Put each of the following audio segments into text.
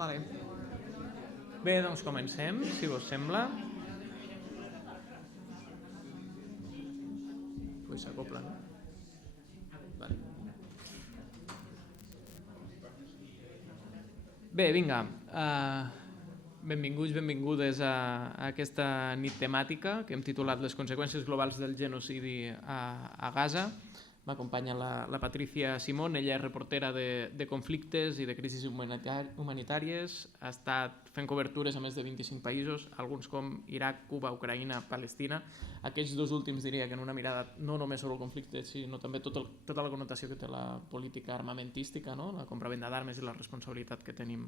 Vale. Bé, doncs comencem, si vos sembla. Pues s'acopla, no? Vale. Bé, vinga. Benvinguts, benvingudes a aquesta nit temàtica que hem titulat Les conseqüències globals del genocidi a Gaza. M'acompanya la Patricia Simón, ella és reportera de conflictes i de crisis humanitàries, ha estat fent cobertures a més de 25 països, alguns com Iraq, Cuba, Ucraïna, Palestina. Aquests dos últims diria que en una mirada no només sobre el conflicte, sinó també tota la connotació que té la política armamentística, no? La compra-venda d'armes i la responsabilitat que tenim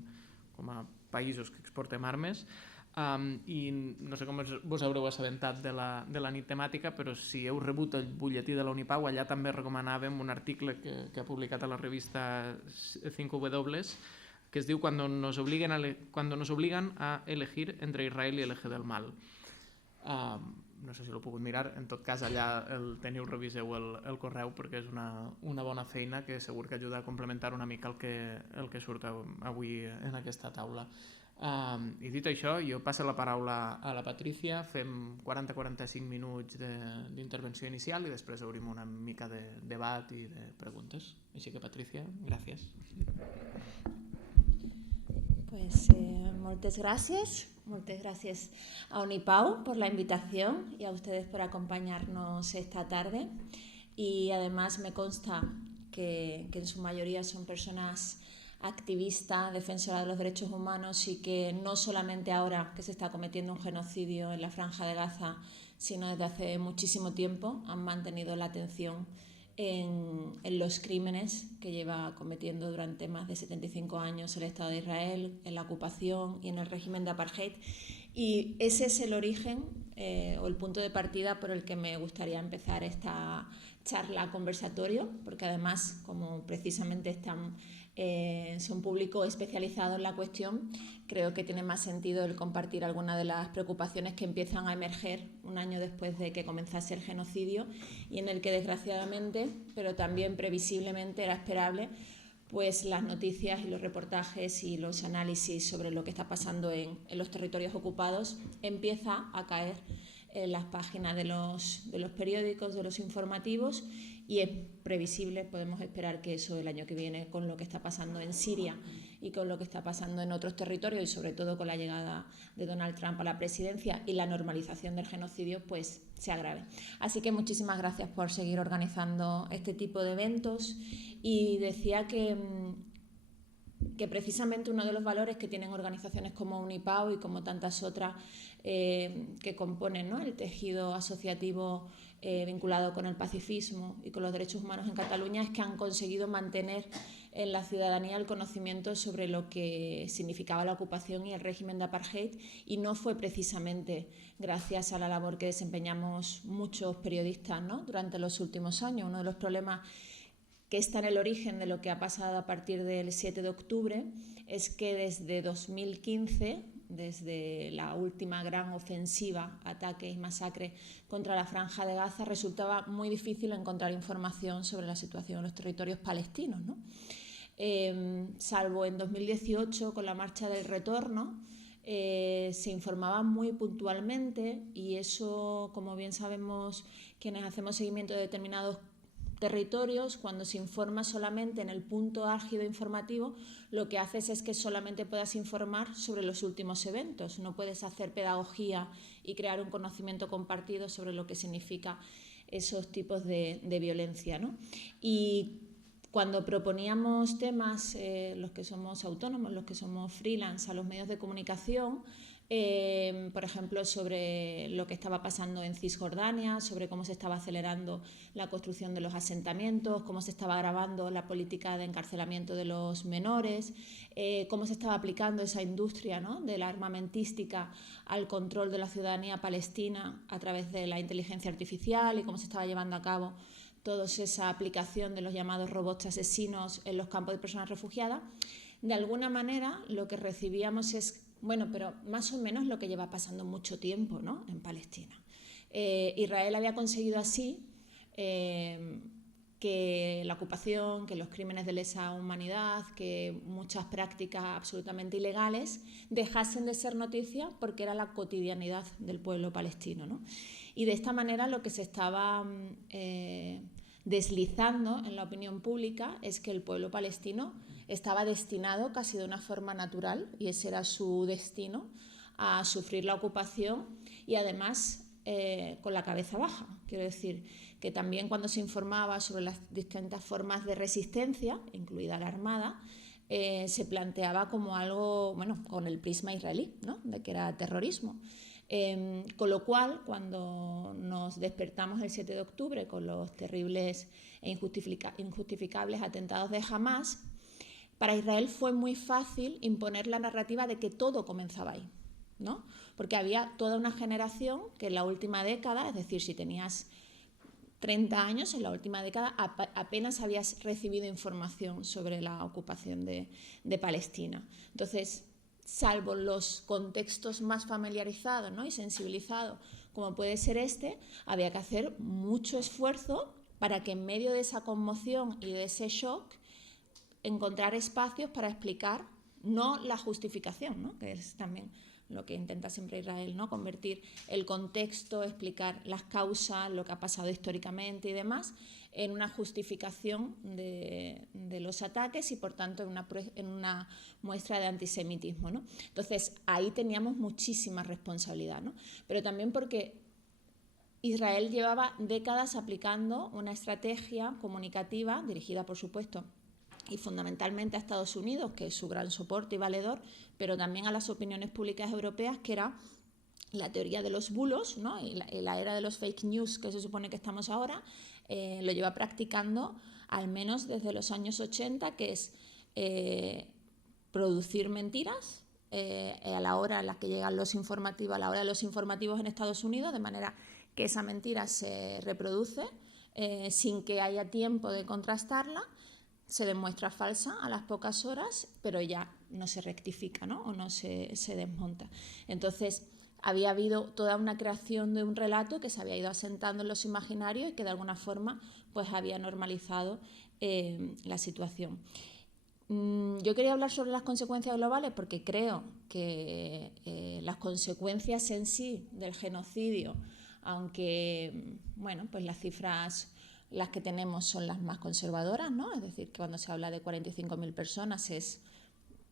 com a països que exportem armes. I no sé com vos haureu assabentat de la nit temàtica, però si heu rebut el butlletí de la Unipau, allà també recomanàvem un article que ha publicat a la revista 5W que es diu Cuando nos obligan a elegir entre Israel y el eje del mal. No sé si l'heu pogut mirar, en tot cas allà el teniu, reviseu el correu perquè és una bona feina que segur que ajuda a complementar una mica el que surt avui en aquesta taula. I dit això, jo passo la paraula a la Patricia, fem 40-45 minuts d'intervenció inicial i després obrim una mica de debat i de preguntes. Així que, Patricia, gràcies. Pues muchas gracias a Unipau por la invitación y a ustedes por acompañarnos esta tarde. Y además me consta que en su mayoría son personas activistas, defensoras de los derechos humanos y que no solamente ahora que se está cometiendo un genocidio en la Franja de Gaza, sino desde hace muchísimo tiempo han mantenido la atención en los crímenes que lleva cometiendo durante más de 75 años el Estado de Israel, en la ocupación y en el régimen de apartheid. Y ese es el origen o el punto de partida por el que me gustaría empezar esta charla conversatorio, porque además, como precisamente son público especializado en la cuestión, creo que tiene más sentido el compartir algunas de las preocupaciones que empiezan a emerger un año después de que comenzase el genocidio y en el que desgraciadamente, pero también previsiblemente era esperable, pues las noticias y los reportajes y los análisis sobre lo que está pasando en los territorios ocupados empieza a caer en las páginas de los periódicos, de los informativos, y es previsible, podemos esperar que eso el año que viene, con lo que está pasando en Siria y con lo que está pasando en otros territorios y sobre todo con la llegada de Donald Trump a la presidencia y la normalización del genocidio, pues se agrave. Así que muchísimas gracias por seguir organizando este tipo de eventos. Y decía que precisamente uno de los valores que tienen organizaciones como Unipau y como tantas otras que componen, ¿no?, el tejido asociativo vinculado con el pacifismo y con los derechos humanos en Cataluña es que han conseguido mantener en la ciudadanía el conocimiento sobre lo que significaba la ocupación y el régimen de apartheid, y no fue precisamente gracias a la labor que desempeñamos muchos periodistas, ¿no?, durante los últimos años. Uno de los problemas que está en el origen de lo que ha pasado a partir del 7 de octubre es que desde 2015, desde la última gran ofensiva, ataque y masacre contra la Franja de Gaza, resultaba muy difícil encontrar información sobre la situación en los territorios palestinos, ¿no? Salvo en 2018 con la Marcha del Retorno, se informaba muy puntualmente, y eso, como bien sabemos quienes hacemos seguimiento de determinados territorios, cuando se informa solamente en el punto álgido informativo, lo que haces es que solamente puedas informar sobre los últimos eventos. No puedes hacer pedagogía y crear un conocimiento compartido sobre lo que significa esos tipos de violencia, ¿no? Y cuando proponíamos temas, los que somos autónomos, los que somos freelance, a los medios de comunicación, por ejemplo, sobre lo que estaba pasando en Cisjordania, sobre cómo se estaba acelerando la construcción de los asentamientos, cómo se estaba agravando la política de encarcelamiento de los menores, cómo se estaba aplicando esa industria, ¿no?, de la armamentística al control de la ciudadanía palestina a través de la inteligencia artificial, y cómo se estaba llevando a cabo toda esa aplicación de los llamados robots asesinos en los campos de personas refugiadas. De alguna manera lo que recibíamos es: bueno, pero más o menos lo que lleva pasando mucho tiempo, ¿no?, en Palestina. Israel había conseguido así que la ocupación, que los crímenes de lesa humanidad, que muchas prácticas absolutamente ilegales dejasen de ser noticia porque era la cotidianidad del pueblo palestino, ¿no? Y de esta manera lo que se estaba deslizando en la opinión pública es que el pueblo palestino estaba destinado casi de una forma natural, y ese era su destino, a sufrir la ocupación y además con la cabeza baja. Quiero decir que también cuando se informaba sobre las distintas formas de resistencia, incluida la armada, se planteaba como algo, bueno, con el prisma israelí, ¿no?, de que era terrorismo. Con lo cual, cuando nos despertamos el 7 de octubre con los terribles e injustificables atentados de Hamás, para Israel fue muy fácil imponer la narrativa de que todo comenzaba ahí, ¿no? Porque había toda una generación que en la última década, es decir, si tenías 30 años, en la última década apenas habías recibido información sobre la ocupación de Palestina. Entonces, salvo los contextos más familiarizados, ¿no?, y sensibilizados, como puede ser este, había que hacer mucho esfuerzo para que en medio de esa conmoción y de ese shock encontrar espacios para explicar, no la justificación, ¿no?, que es también lo que intenta siempre Israel, ¿no?, convertir el contexto, explicar las causas, lo que ha pasado históricamente y demás, en una justificación de los ataques y, por tanto, en una muestra de antisemitismo, ¿no? Entonces, ahí teníamos muchísima responsabilidad, ¿no? Pero también porque Israel llevaba décadas aplicando una estrategia comunicativa dirigida, por supuesto, y fundamentalmente a Estados Unidos, que es su gran soporte y valedor, pero también a las opiniones públicas europeas, que era la teoría de los bulos, ¿no?, y la era de los fake news que se supone que estamos ahora, lo lleva practicando al menos desde los años 80, que es producir mentiras a la hora en la que llegan los informativos, a la hora de los informativos en Estados Unidos, de manera que esa mentira se reproduce sin que haya tiempo de contrastarla, se demuestra falsa a las pocas horas, pero ya no se rectifica, ¿no?, o no se desmonta. Entonces, había habido toda una creación de un relato que se había ido asentando en los imaginarios y que de alguna forma pues había normalizado la situación. Yo quería hablar sobre las consecuencias globales porque creo que las consecuencias en sí del genocidio, aunque bueno, pues las cifras las que tenemos son las más conservadoras, ¿no? Es decir, que cuando se habla de 45.000 personas es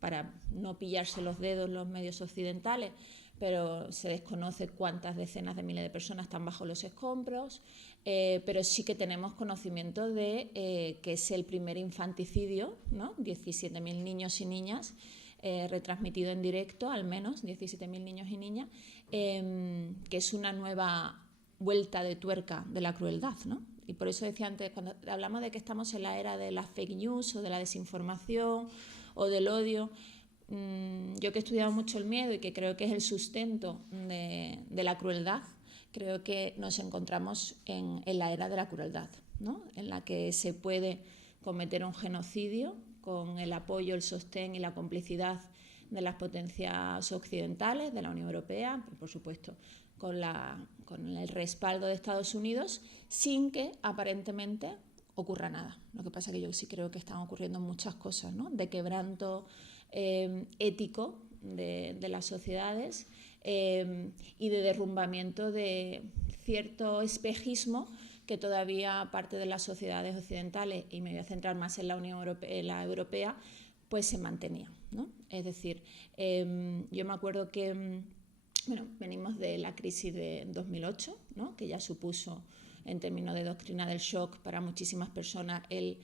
para no pillarse los dedos los medios occidentales, pero se desconoce cuántas decenas de miles de personas están bajo los escombros, pero sí que tenemos conocimiento de que es el primer infanticidio, ¿no? 17.000 niños y niñas, retransmitido en directo, al menos 17.000 niños y niñas, que es una nueva vuelta de tuerca de la crueldad, ¿no? Y por eso decía antes, cuando hablamos de que estamos en la era de las fake news o de la desinformación o del odio, yo que he estudiado mucho el miedo y que creo que es el sustento de la crueldad, creo que nos encontramos en la era de la crueldad, ¿no?, en la que se puede cometer un genocidio con el apoyo, el sostén y la complicidad de las potencias occidentales, de la Unión Europea, por supuesto con el respaldo de Estados Unidos, sin que aparentemente ocurra nada. Lo que pasa es que yo sí creo que están ocurriendo muchas cosas, ¿no?, de quebranto ético de las sociedades y de derrumbamiento de cierto espejismo que todavía parte de las sociedades occidentales, y me voy a centrar más en la Unión Europea, en la europea, pues se mantenía, ¿no? Es decir, yo me acuerdo que bueno, venimos de la crisis de 2008, ¿no?, que ya supuso, en términos de doctrina del shock, para muchísimas personas el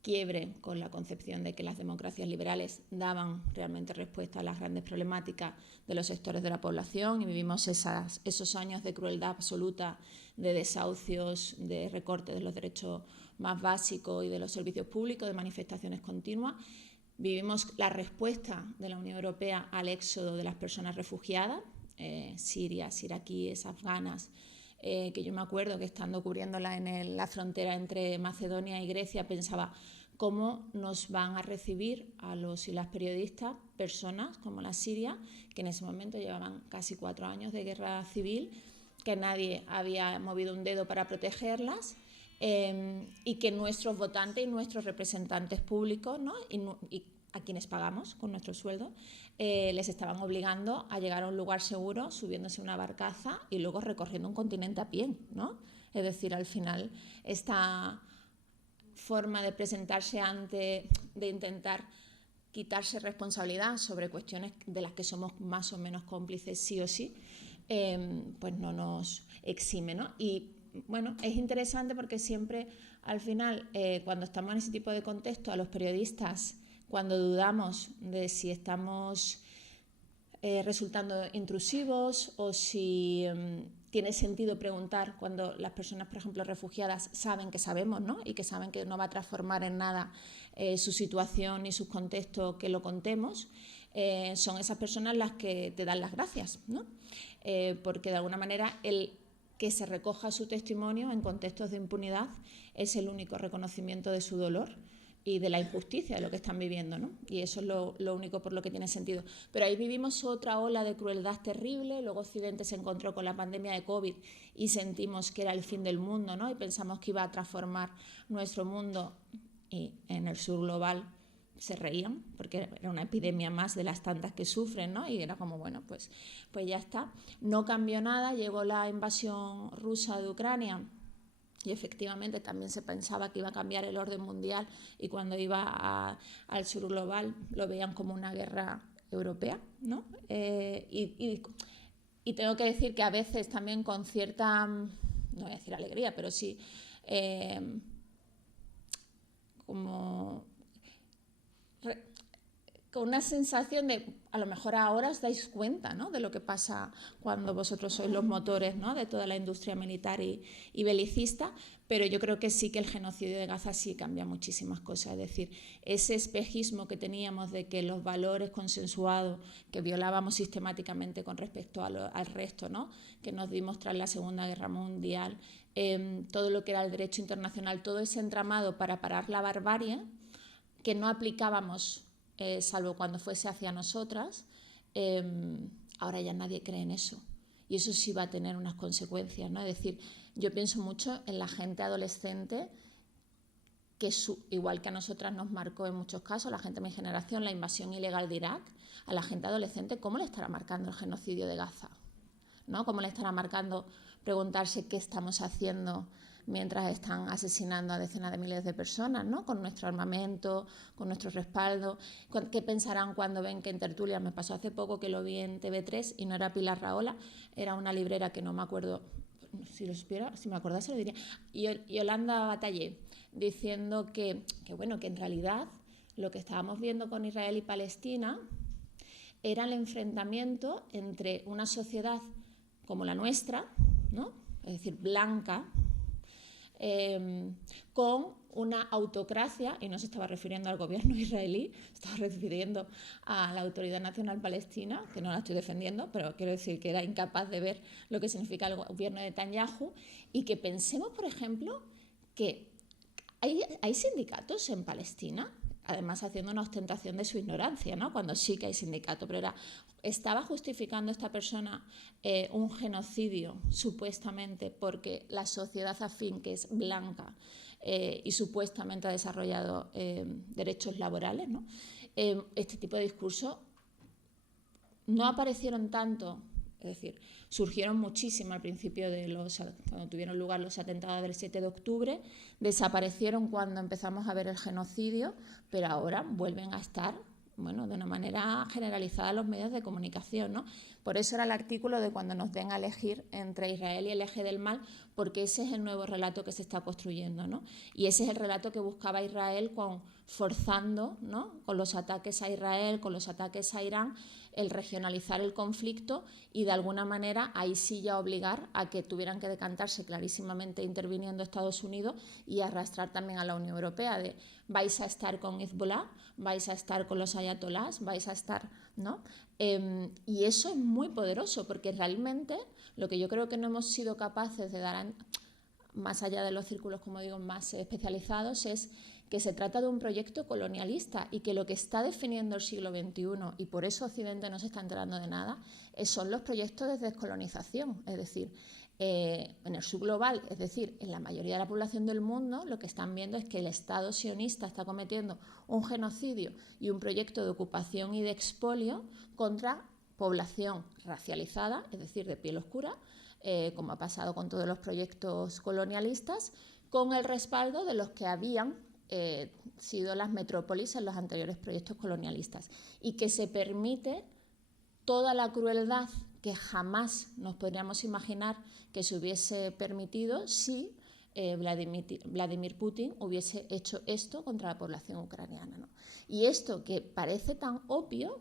quiebre con la concepción de que las democracias liberales daban realmente respuesta a las grandes problemáticas de los sectores de la población, y vivimos esos años de crueldad absoluta, de desahucios, de recortes de los derechos más básicos y de los servicios públicos, de manifestaciones continuas. Vivimos la respuesta de la Unión Europea al éxodo de las personas refugiadas, sirias, iraquíes, afganas, que yo me acuerdo que estando cubriéndola en la frontera entre Macedonia y Grecia pensaba cómo nos van a recibir a los y las periodistas personas como la siria, que en ese momento llevaban casi 4 años de guerra civil, que nadie había movido un dedo para protegerlas, y que nuestros votantes y nuestros representantes públicos, ¿no? y a quienes pagamos con nuestro sueldo, les estaban obligando a llegar a un lugar seguro subiéndose una barcaza y luego recorriendo un continente a pie, ¿no? Es decir, al final esta forma de presentarse de intentar quitarse responsabilidad sobre cuestiones de las que somos más o menos cómplices sí o sí, pues no nos exime, ¿no? Y bueno, es interesante porque siempre al final, cuando estamos en ese tipo de contexto, a los periodistas, cuando dudamos de si estamos resultando intrusivos o si tiene sentido preguntar, cuando las personas, por ejemplo, refugiadas, saben que sabemos, ¿no? Y que saben que no va a transformar en nada su situación ni su contexto que lo contemos, son esas personas las que te dan las gracias, ¿no? Porque de alguna manera el que se recoja su testimonio en contextos de impunidad es el único reconocimiento de su dolor y de la injusticia de lo que están viviendo, ¿no? Y eso es lo único por lo que tiene sentido. Pero ahí vivimos otra ola de crueldad terrible, luego Occidente se encontró con la pandemia de COVID y sentimos que era el fin del mundo, ¿no? Y pensamos que iba a transformar nuestro mundo, y en el sur global se reían porque era una epidemia más de las tantas que sufren, ¿no? Y era como, bueno, pues ya está. No cambió nada, llegó la invasión rusa de Ucrania y efectivamente también se pensaba que iba a cambiar el orden mundial y cuando iba al sur global lo veían como una guerra europea, ¿no? Y tengo que decir que a veces también con cierta, no voy a decir alegría, pero sí como con una sensación de, a lo mejor ahora os dais cuenta, ¿no? De lo que pasa cuando vosotros sois los motores, ¿no? De toda la industria militar y belicista, pero yo creo que sí que el genocidio de Gaza sí cambia muchísimas cosas. Es decir, ese espejismo que teníamos de que los valores consensuados que violábamos sistemáticamente con respecto al resto, ¿no? Que nos dimos tras la Segunda Guerra Mundial, todo lo que era el derecho internacional, todo ese entramado para parar la barbarie que no aplicábamos salvo cuando fuese hacia nosotras, ahora ya nadie cree en eso. Y eso sí va a tener unas consecuencias, ¿no? Es decir, yo pienso mucho en la gente adolescente que igual que a nosotras nos marcó en muchos casos, la gente de mi generación, la invasión ilegal de Irak, a la gente adolescente, ¿cómo le estará marcando el genocidio de Gaza? ¿No? ¿Cómo le estará marcando preguntarse qué estamos haciendo mientras están asesinando a decenas de miles de personas, ¿no? Con nuestro armamento, con nuestro respaldo? ¿Qué pensarán cuando ven que en Tertulia, me pasó hace poco que lo vi en TV3 y no era Pilar Rahola, era una librera que no me acuerdo, si lo supiera, si me acordase lo diría, y Yolanda Batallé, diciendo que en realidad lo que estábamos viendo con Israel y Palestina era el enfrentamiento entre una sociedad como la nuestra, ¿no? Es decir, blanca, con una autocracia, y no se estaba refiriendo al gobierno israelí, se estaba refiriendo a la Autoridad Nacional Palestina, que no la estoy defendiendo, pero quiero decir que era incapaz de ver lo que significa el gobierno de Netanyahu, y que pensemos, por ejemplo, que hay sindicatos en Palestina, además haciendo una ostentación de su ignorancia, ¿no? Cuando sí que hay sindicato, pero estaba justificando esta persona un genocidio supuestamente porque la sociedad afín, que es blanca y supuestamente ha desarrollado derechos laborales, ¿no? Este tipo de discursos no aparecieron tanto, es decir, surgieron muchísimo al principio cuando tuvieron lugar los atentados del 7 de octubre, desaparecieron cuando empezamos a ver el genocidio, pero ahora vuelven a estar, bueno, de una manera generalizada en los medios de comunicación, ¿no? Por eso era el artículo de cuando nos den a elegir entre Israel y el eje del mal, porque ese es el nuevo relato que se está construyendo, ¿no? Y ese es el relato que buscaba Israel forzando, ¿no? Con los ataques a Israel, con los ataques a Irán, el regionalizar el conflicto y de alguna manera ahí sí ya obligar a que tuvieran que decantarse clarísimamente interviniendo Estados Unidos y arrastrar también a la Unión Europea de vais a estar con Hezbollah, vais a estar con los ayatolás, vais a estar, ¿no? Y eso es muy poderoso porque realmente lo que yo creo que no hemos sido capaces de dar más allá de los círculos, como digo, más especializados, es que se trata de un proyecto colonialista y que lo que está definiendo el siglo XXI, y por eso Occidente no se está enterando de nada, son los proyectos de descolonización. Es decir, en el subglobal, es decir, en la mayoría de la población del mundo, lo que están viendo es que el Estado sionista está cometiendo un genocidio y un proyecto de ocupación y de expolio contra población racializada, es decir, de piel oscura, como ha pasado con todos los proyectos colonialistas, con el respaldo de los que habían sido las metrópolis en los anteriores proyectos colonialistas, y que se permite toda la crueldad que jamás nos podríamos imaginar que se hubiese permitido si Vladimir Putin hubiese hecho esto contra la población ucraniana, ¿no? Y esto, que parece tan obvio,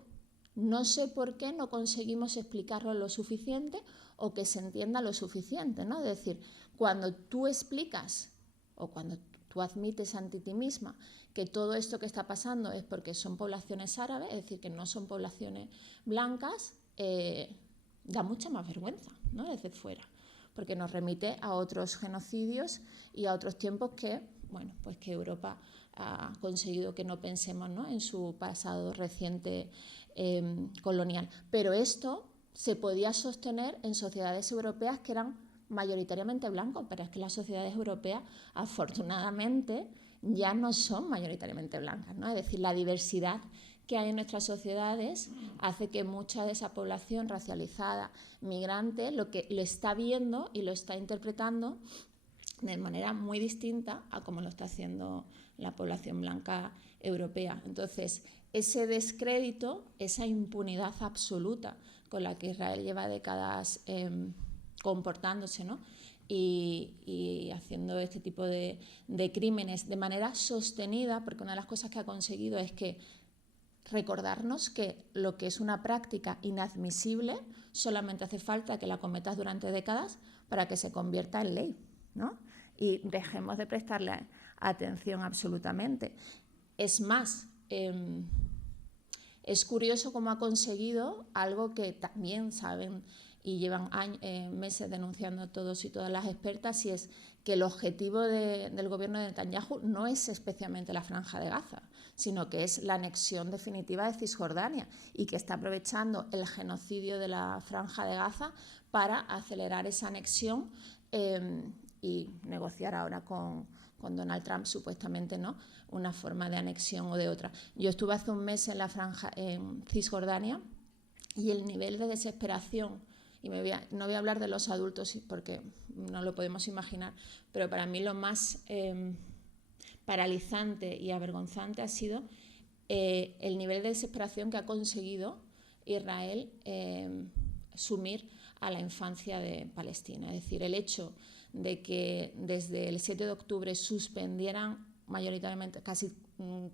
no sé por qué no conseguimos explicarlo lo suficiente o que se entienda lo suficiente, ¿no? Es decir, cuando tú explicas o cuando tú admites ante ti misma que todo esto que está pasando es porque son poblaciones árabes, es decir, que no son poblaciones blancas, da mucha más vergüenza, ¿no? Desde fuera, porque nos remite a otros genocidios y a otros tiempos que, bueno, pues que Europa ha conseguido que no pensemos, ¿no?, en su pasado reciente colonial. Pero esto se podía sostener en sociedades europeas que eran mayoritariamente blancos, pero es que las sociedades europeas, afortunadamente, ya no son mayoritariamente blancas, ¿no? Es decir, la diversidad que hay en nuestras sociedades hace que mucha de esa población racializada, migrante, lo está viendo y lo está interpretando de manera muy distinta a como lo está haciendo la población blanca europea. Entonces, ese descrédito, esa impunidad absoluta con la que Israel lleva décadas comportándose, ¿no?, y haciendo este tipo de crímenes de manera sostenida, porque una de las cosas que ha conseguido es que recordarnos que lo que es una práctica inadmisible solamente hace falta que la cometas durante décadas para que se convierta en ley, ¿no? Y dejemos de prestarle atención absolutamente. Es más, es curioso cómo ha conseguido algo que también saben y llevan meses denunciando todos y todas las expertas, y es que el objetivo del gobierno de Netanyahu no es especialmente la Franja de Gaza, sino que es la anexión definitiva de Cisjordania, y que está aprovechando el genocidio de la Franja de Gaza para acelerar esa anexión y negociar ahora con Donald Trump, supuestamente, ¿no?, una forma de anexión o de otra. Yo estuve hace un mes en la Franja, en Cisjordania, y el nivel de desesperación, y no voy a hablar de los adultos porque no lo podemos imaginar, pero para mí lo más paralizante y avergonzante ha sido el nivel de desesperación que ha conseguido Israel sumir a la infancia de Palestina. Es decir, el hecho de que desde el 7 de octubre suspendieran mayoritariamente casi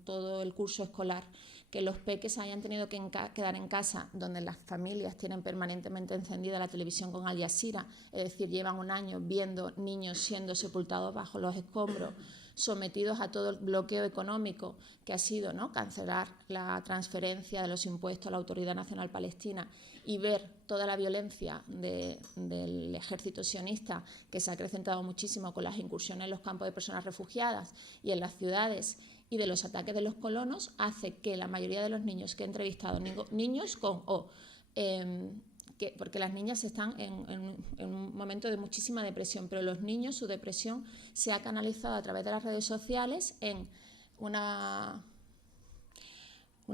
todo el curso escolar, que los peques hayan tenido que quedar en casa, donde las familias tienen permanentemente encendida la televisión con Al Jazeera, es decir, llevan un año viendo niños siendo sepultados bajo los escombros, sometidos a todo el bloqueo económico que ha sido, ¿no?, cancelar la transferencia de los impuestos a la Autoridad Nacional Palestina, y ver toda la violencia del ejército sionista, que se ha acrecentado muchísimo con las incursiones en los campos de personas refugiadas y en las ciudades, y de los ataques de los colonos, hace que la mayoría de los niños que he entrevistado, niños con porque las niñas están en un momento de muchísima depresión, pero los niños, su depresión se ha canalizado a través de las redes sociales en una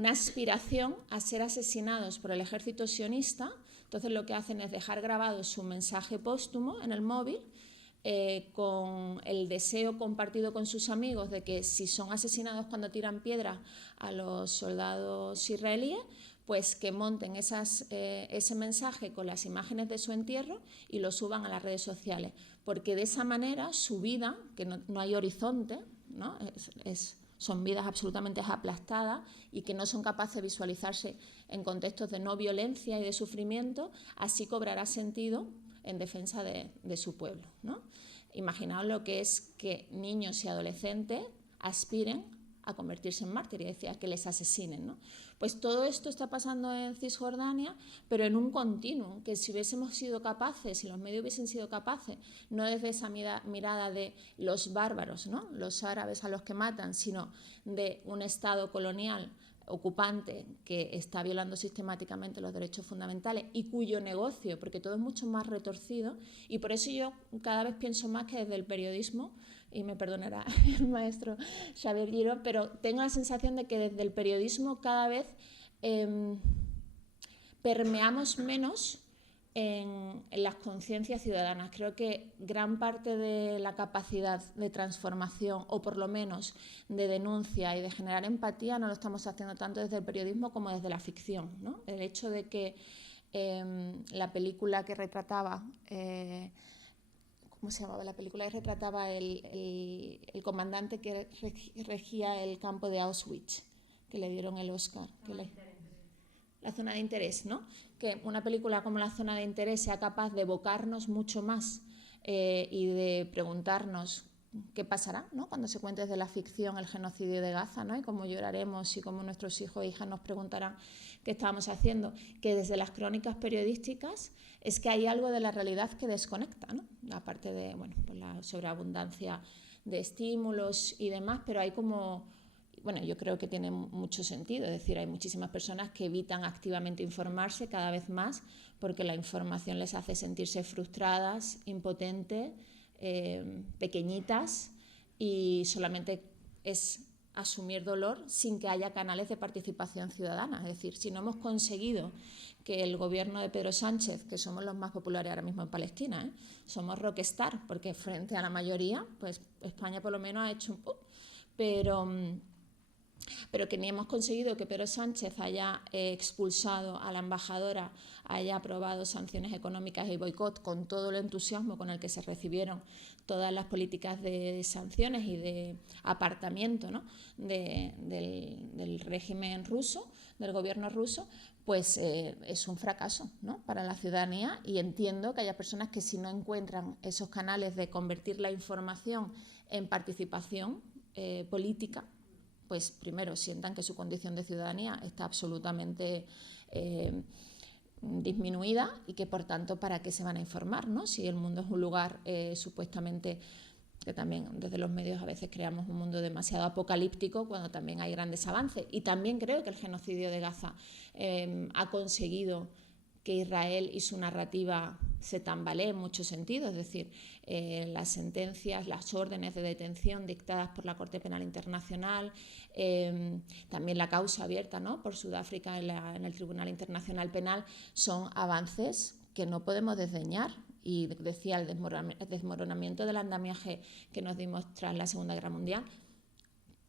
aspiración a ser asesinados por el ejército sionista. Entonces lo que hacen es dejar grabado su mensaje póstumo en el móvil, con el deseo compartido con sus amigos de que si son asesinados cuando tiran piedras a los soldados israelíes, pues que monten ese mensaje con las imágenes de su entierro y lo suban a las redes sociales, porque de esa manera su vida, que no hay horizonte, ¿no?, son vidas absolutamente aplastadas y que no son capaces de visualizarse en contextos de no violencia y de sufrimiento, así cobrará sentido en defensa de su pueblo, ¿no? Imaginaos lo que es que niños y adolescentes aspiren a convertirse en mártires, es decir, a que les asesinen, ¿no? Pues todo esto está pasando en Cisjordania, pero en un continuum, que si hubiésemos sido capaces, si los medios hubiesen sido capaces, no desde esa mirada de los bárbaros, ¿no?, los árabes a los que matan, sino de un Estado colonial ocupante que está violando sistemáticamente los derechos fundamentales y cuyo negocio, porque todo es mucho más retorcido, y por eso yo cada vez pienso más que desde el periodismo, y me perdonará el maestro Xavier Giró, pero tengo la sensación de que desde el periodismo cada vez permeamos menos en las conciencias ciudadanas. Creo que gran parte de la capacidad de transformación, o por lo menos de denuncia y de generar empatía, no lo estamos haciendo tanto desde el periodismo como desde la ficción, ¿no? El hecho de que la película que retrataba, ¿cómo se llamaba? La película que retrataba el comandante que regía el campo de Auschwitz, que le dieron el Oscar. La zona de interés, ¿no? Que una película como La zona de interés sea capaz de evocarnos mucho más y de preguntarnos qué pasará, ¿no? Cuando se cuente desde la ficción el genocidio de Gaza, ¿no? Y cómo lloraremos y cómo nuestros hijos e hijas nos preguntarán qué estábamos haciendo, que desde las crónicas periodísticas es que hay algo de la realidad que desconecta, ¿no? Aparte de, bueno, pues la sobreabundancia de estímulos y demás, pero hay como... Bueno, yo creo que tiene mucho sentido, es decir, hay muchísimas personas que evitan activamente informarse cada vez más porque la información les hace sentirse frustradas, impotentes, pequeñitas, y solamente es asumir dolor sin que haya canales de participación ciudadana. Es decir, si no hemos conseguido que el gobierno de Pedro Sánchez, que somos los más populares ahora mismo en Palestina, somos rockstar, porque frente a la mayoría, pues España por lo menos ha hecho un... pero que ni hemos conseguido que Pedro Sánchez haya expulsado a la embajadora, haya aprobado sanciones económicas y boicot con todo el entusiasmo con el que se recibieron todas las políticas de sanciones y de apartamiento, ¿no? del régimen ruso, del gobierno ruso, pues es un fracaso, ¿no? Para la ciudadanía, y entiendo que haya personas que si no encuentran esos canales de convertir la información en participación política, pues primero sientan que su condición de ciudadanía está absolutamente disminuida, y que por tanto para qué se van a informar, ¿no? Si el mundo es un lugar supuestamente, que también desde los medios a veces creamos un mundo demasiado apocalíptico cuando también hay grandes avances. Y también creo que el genocidio de Gaza ha conseguido que Israel y su narrativa se tambalee en muchos sentidos, es decir, las sentencias, las órdenes de detención dictadas por la Corte Penal Internacional, también la causa abierta, ¿no? por Sudáfrica en el Tribunal Internacional Penal, son avances que no podemos desdeñar. Y decía el desmoronamiento del andamiaje que nos dimos tras la Segunda Guerra Mundial,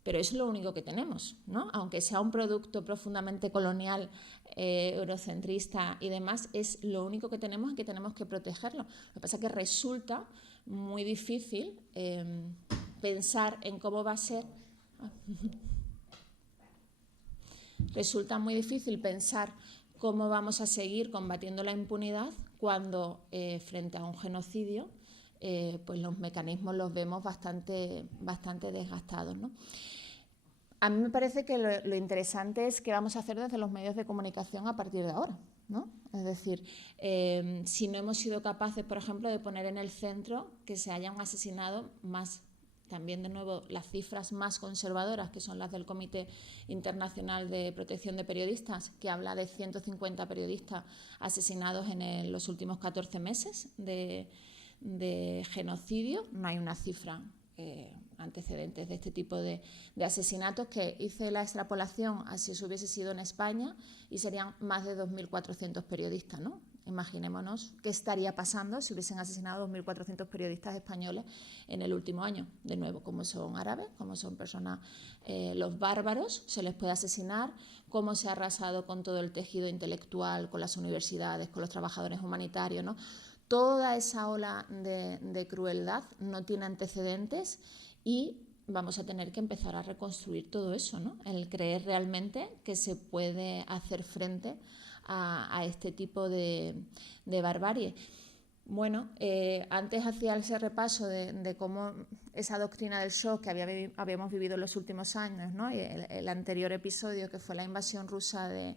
pero es lo único que tenemos, ¿no? Aunque sea un producto profundamente colonial, eurocentrista y demás, es lo único que tenemos y que tenemos que protegerlo. Lo que pasa es que resulta muy difícil pensar en cómo va a ser... Resulta muy difícil pensar cómo vamos a seguir combatiendo la impunidad cuando frente a un genocidio pues los mecanismos los vemos bastante desgastados, ¿no? A mí me parece que lo interesante es qué vamos a hacer desde los medios de comunicación a partir de ahora, ¿no? Es decir, si no hemos sido capaces, por ejemplo, de poner en el centro que se hayan asesinado más, también de nuevo las cifras más conservadoras, que son las del Comité Internacional de Protección de Periodistas, que habla de 150 periodistas asesinados en los últimos 14 meses de genocidio. No hay una cifra antecedentes de este tipo de asesinatos, que hice la extrapolación a si eso hubiese sido en España y serían más de 2.400 periodistas, ¿no? Imaginémonos qué estaría pasando si hubiesen asesinado 2.400 periodistas españoles en el último año. De nuevo, como son árabes, como son personas, los bárbaros, se les puede asesinar, cómo se ha arrasado con todo el tejido intelectual, con las universidades, con los trabajadores humanitarios, ¿no? Toda esa ola de crueldad no tiene antecedentes y vamos a tener que empezar a reconstruir todo eso, ¿no? El creer realmente que se puede hacer frente a este tipo de barbarie. Bueno, antes hacía ese repaso de cómo esa doctrina del shock que habíamos vivido en los últimos años, ¿no? Y el anterior episodio, que fue la invasión rusa de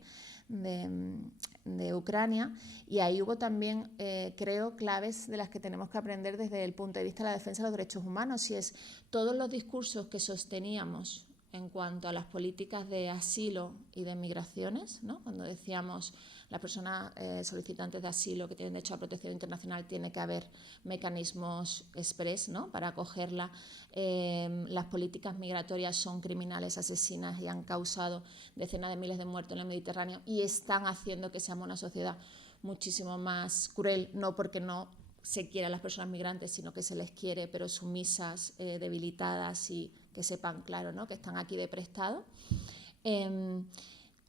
Ucrania, y ahí hubo también, creo, claves de las que tenemos que aprender desde el punto de vista de la defensa de los derechos humanos, y es todos los discursos que sosteníamos en cuanto a las políticas de asilo y de migraciones, ¿no? Cuando decíamos las personas solicitantes de asilo que tienen derecho a protección internacional, tiene que haber mecanismos express, ¿no?, para acogerla. Las políticas migratorias son criminales, asesinas y han causado decenas de miles de muertos en el Mediterráneo y están haciendo que seamos una sociedad muchísimo más cruel, no porque no se quiera a las personas migrantes, sino que se les quiere, pero sumisas, debilitadas y que sepan, claro, ¿no?, que están aquí de prestado.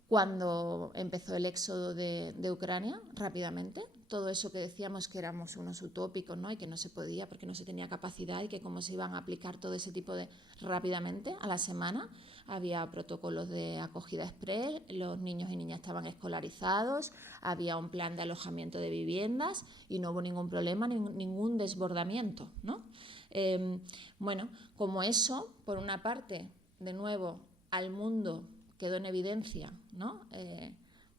Cuando empezó el éxodo de Ucrania, rápidamente, todo eso que decíamos que éramos unos utópicos, ¿no?, y que no se podía porque no se tenía capacidad y que cómo se iban a aplicar todo ese tipo de... Rápidamente, a la semana, había protocolos de acogida express, los niños y niñas estaban escolarizados, había un plan de alojamiento de viviendas y no hubo ningún problema, ningún desbordamiento, ¿no? Bueno, como eso, por una parte, de nuevo, al mundo quedó en evidencia, ¿no?,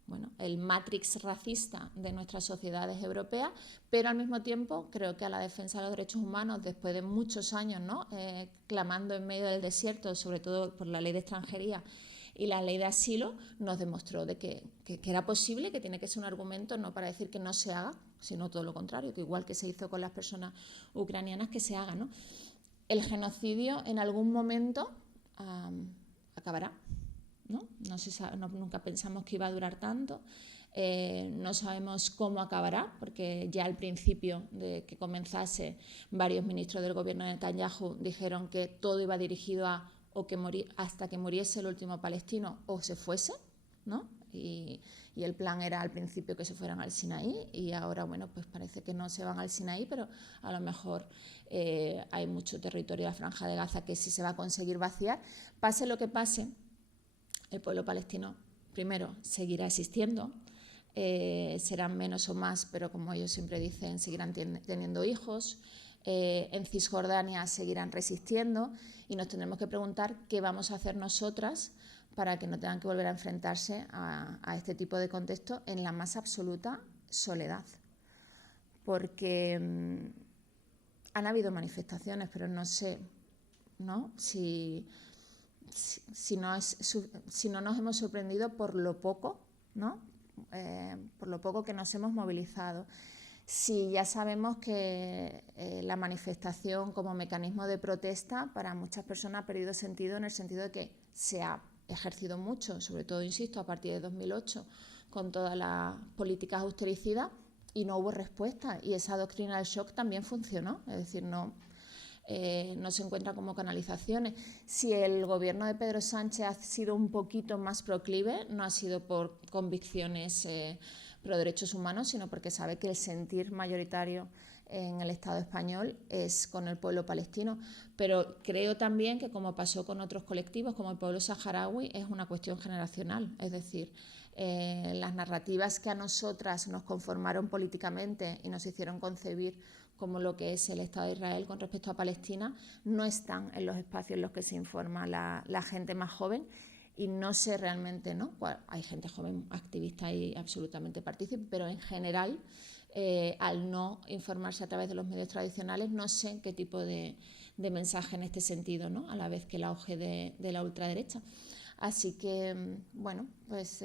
bueno, el matrix racista de nuestras sociedades europeas, pero al mismo tiempo creo que a la defensa de los derechos humanos, después de muchos años, ¿no?, clamando en medio del desierto, sobre todo por la ley de extranjería y la ley de asilo, nos demostró de que era posible, que tiene que ser un argumento no para decir que no se haga, sino todo lo contrario, que igual que se hizo con las personas ucranianas, que se haga, ¿no? El genocidio en algún momento acabará. ¿No? Nunca pensamos que iba a durar tanto, no sabemos cómo acabará, porque ya al principio de que comenzase varios ministros del gobierno de Netanyahu dijeron que todo iba dirigido a hasta que muriese el último palestino o se fuese, ¿no? Y el plan era al principio que se fueran al Sinaí y ahora, bueno, pues parece que no se van al Sinaí, pero a lo mejor hay mucho territorio de la Franja de Gaza que sí se va a conseguir vaciar. Pase lo que pase, el pueblo palestino, primero, seguirá existiendo, serán menos o más, pero como ellos siempre dicen, seguirán teniendo hijos, en Cisjordania seguirán resistiendo y nos tendremos que preguntar qué vamos a hacer nosotras para que no tengan que volver a enfrentarse a este tipo de contexto en la más absoluta soledad. Porque han habido manifestaciones, pero no sé, ¿no?, si no nos hemos sorprendido por lo poco, ¿no?, por lo poco que nos hemos movilizado. Si ya sabemos que la manifestación como mecanismo de protesta para muchas personas ha perdido sentido, en el sentido de que se ha ejercido mucho, sobre todo, insisto, a partir de 2008, con todas las políticas austericidas y no hubo respuesta. Y esa doctrina del shock también funcionó, es decir, no se encuentra como canalizaciones. Si el gobierno de Pedro Sánchez ha sido un poquito más proclive, no ha sido por convicciones pro derechos humanos, sino porque sabe que el sentir mayoritario en el Estado español es con el pueblo palestino. Pero creo también que, como pasó con otros colectivos, como el pueblo saharaui, es una cuestión generacional. Es decir, las narrativas que a nosotras nos conformaron políticamente y nos hicieron concebir como lo que es el Estado de Israel con respecto a Palestina, no están en los espacios en los que se informa la gente más joven y no sé realmente, ¿no? Hay gente joven activista y absolutamente partícipe, pero en general, al no informarse a través de los medios tradicionales, no sé qué tipo de mensaje en este sentido, ¿no?, a la vez que el auge de la ultraderecha. Así que, bueno, pues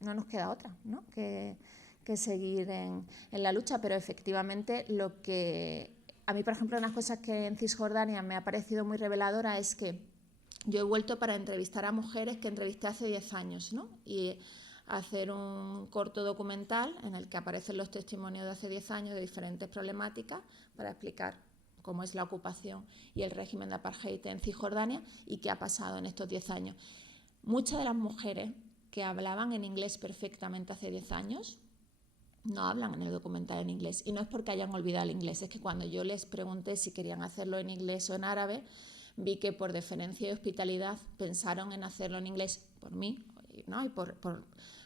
no nos queda otra, ¿no?, que seguir en la lucha, pero efectivamente lo que a mí, por ejemplo, una de las cosas que en Cisjordania me ha parecido muy reveladora es que yo he vuelto para entrevistar a mujeres que entrevisté hace 10 años, ¿no?, y hacer un corto documental en el que aparecen los testimonios de hace 10 años de diferentes problemáticas para explicar cómo es la ocupación y el régimen de apartheid en Cisjordania y qué ha pasado en estos 10 años. Muchas de las mujeres que hablaban en inglés perfectamente hace 10 años no hablan en el documental en inglés, y no es porque hayan olvidado el inglés, es que cuando yo les pregunté si querían hacerlo en inglés o en árabe, vi que por deferencia y hospitalidad pensaron en hacerlo en inglés por mí, ¿no?,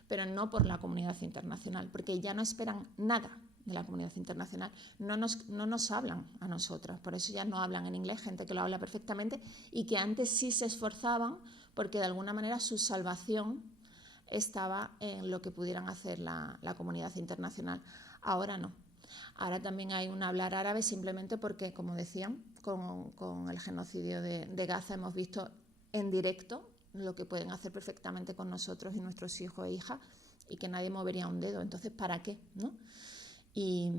pero no por la comunidad internacional, porque ya no esperan nada de la comunidad internacional, no nos hablan a nosotras, por eso ya no hablan en inglés, gente que lo habla perfectamente y que antes sí se esforzaban porque de alguna manera su salvación estaba en lo que pudieran hacer la comunidad internacional. Ahora no. Ahora también hay un hablar árabe simplemente porque, como decían, con el genocidio de Gaza hemos visto en directo lo que pueden hacer perfectamente con nosotros y nuestros hijos e hijas, y que nadie movería un dedo. Entonces, ¿para qué? ¿No? Y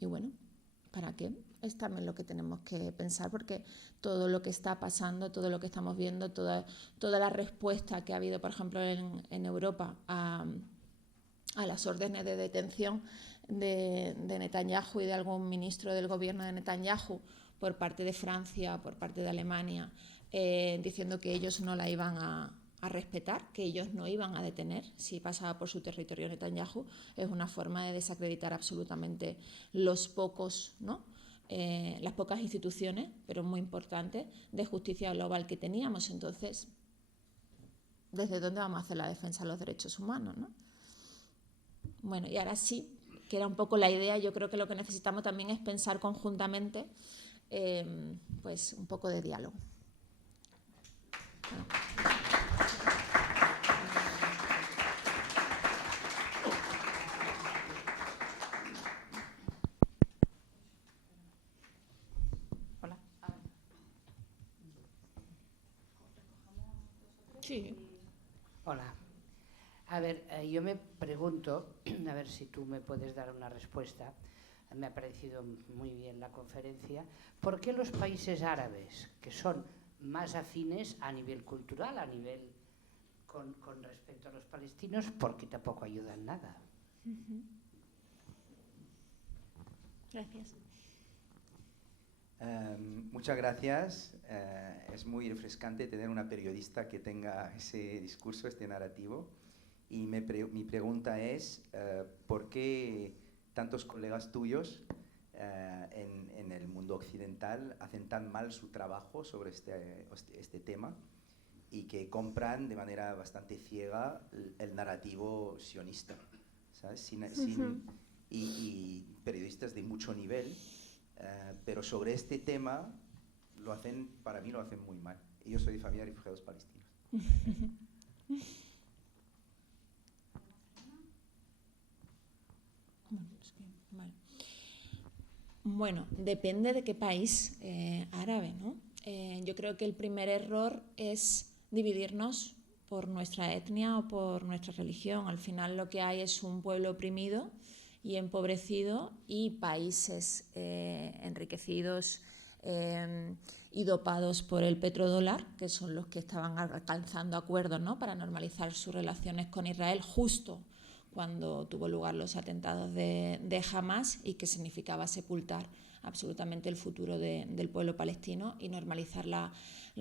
bueno, ¿para qué? Es también lo que tenemos que pensar, porque todo lo que está pasando, todo lo que estamos viendo, toda la respuesta que ha habido, por ejemplo, en Europa a las órdenes de detención de Netanyahu y de algún ministro del gobierno de Netanyahu por parte de Francia, por parte de Alemania, diciendo que ellos no la iban a respetar, que ellos no iban a detener si pasaba por su territorio Netanyahu, es una forma de desacreditar absolutamente las pocas instituciones, pero muy importantes, de justicia global que teníamos. Entonces, ¿desde dónde vamos a hacer la defensa de los derechos humanos, ¿no? Bueno, y ahora sí, que era un poco la idea, yo creo que lo que necesitamos también es pensar conjuntamente, pues un poco de diálogo. Bueno. Hola. Sí. Hola. A ver, yo me pregunto, a ver si tú me puedes dar una respuesta. Me ha parecido muy bien la conferencia. ¿Por qué los países árabes, que son más afines a nivel cultural, a nivel con respecto a los palestinos, porque tampoco ayudan nada? Gracias. Muchas gracias. Es muy refrescante tener una periodista que tenga ese discurso, este narrativo. Y mi pregunta es, ¿por qué tantos colegas tuyos en el mundo occidental hacen tan mal su trabajo sobre este tema y que compran de manera bastante ciega el narrativo sionista, ¿sabes? Y periodistas de mucho nivel, pero sobre este tema para mí lo hacen muy mal. Y yo soy de familia de refugiados palestinos. Bueno, depende de qué país árabe, ¿no? Yo creo que el primer error es dividirnos por nuestra etnia o por nuestra religión. Al final lo que hay es un pueblo oprimido y empobrecido y países enriquecidos y dopados por el petrodólar, que son los que estaban alcanzando acuerdos, ¿no?, para normalizar sus relaciones con Israel justo cuando tuvo lugar los atentados de Hamas, y que significaba sepultar absolutamente el futuro del pueblo palestino y normalizar la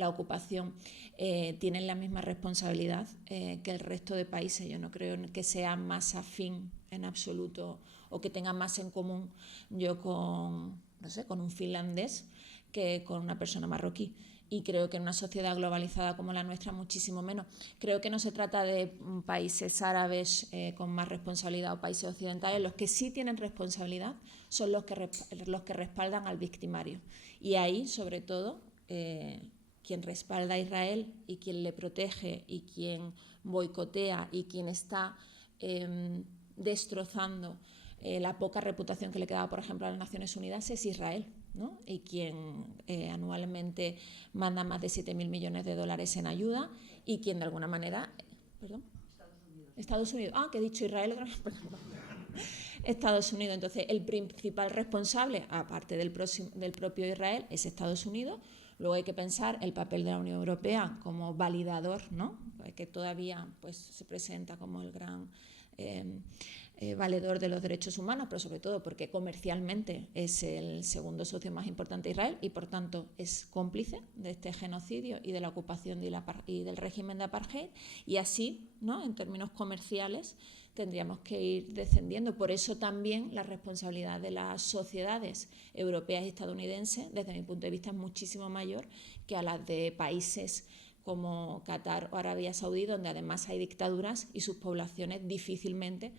ocupación. Tienen la misma responsabilidad que el resto de países. Yo no creo que sea más afín en absoluto o que tenga más en común yo con un finlandés que con una persona marroquí. Y creo que en una sociedad globalizada como la nuestra, muchísimo menos. Creo que no se trata de países árabes con más responsabilidad o países occidentales. Los que sí tienen responsabilidad son los que respaldan al victimario. Y ahí, sobre todo, quien respalda a Israel y quien le protege y quien boicotea y quien está destrozando la poca reputación que le quedaba, por ejemplo, a las Naciones Unidas, es Israel, ¿no? Y quien anualmente manda más de 7.000 millones de dólares en ayuda, y quien de alguna manera... ¿Perdón? Estados Unidos. Que he dicho Israel otra vez. Estados Unidos. Entonces, el principal responsable, aparte del propio Israel, es Estados Unidos. Luego hay que pensar el papel de la Unión Europea como validador, ¿no?, que todavía pues, se presenta como el gran valedor de los derechos humanos, pero sobre todo porque comercialmente es el segundo socio más importante de Israel y por tanto es cómplice de este genocidio y de la ocupación y del régimen de apartheid. Y así, ¿no?, en términos comerciales tendríamos que ir descendiendo. Por eso también la responsabilidad de las sociedades europeas y estadounidenses, desde mi punto de vista, es muchísimo mayor que a las de países como Qatar o Arabia Saudí, donde además hay dictaduras y sus poblaciones difícilmente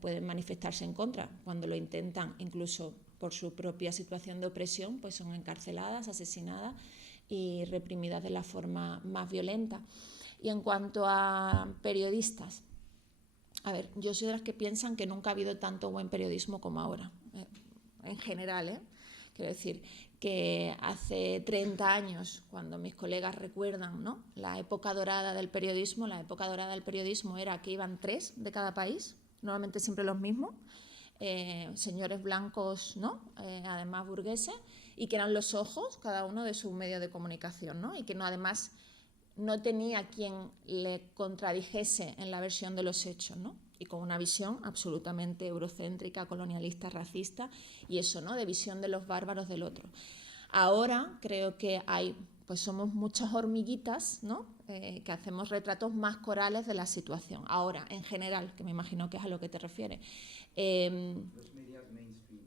pueden manifestarse en contra. Cuando lo intentan, incluso por su propia situación de opresión, pues son encarceladas, asesinadas y reprimidas de la forma más violenta. Y en cuanto a periodistas, a ver, yo soy de las que piensan que nunca ha habido tanto buen periodismo como ahora, en general, Quiero decir que hace 30 años, cuando mis colegas recuerdan, ¿no?, la época dorada del periodismo, era que iban 3 de cada país, normalmente siempre los mismos, señores blancos, ¿no?, además burgueses, y que eran los ojos, cada uno de su medio de comunicación, ¿no?, y que no, además no tenía quien le contradijese en la versión de los hechos, ¿no?, y con una visión absolutamente eurocéntrica, colonialista, racista, y eso, ¿no?, de visión de los bárbaros del otro. Ahora creo que pues somos muchas hormiguitas, ¿no?, que hacemos retratos más corales de la situación. Ahora, en general, que me imagino que es a lo que te refieres. Los medios mainstream.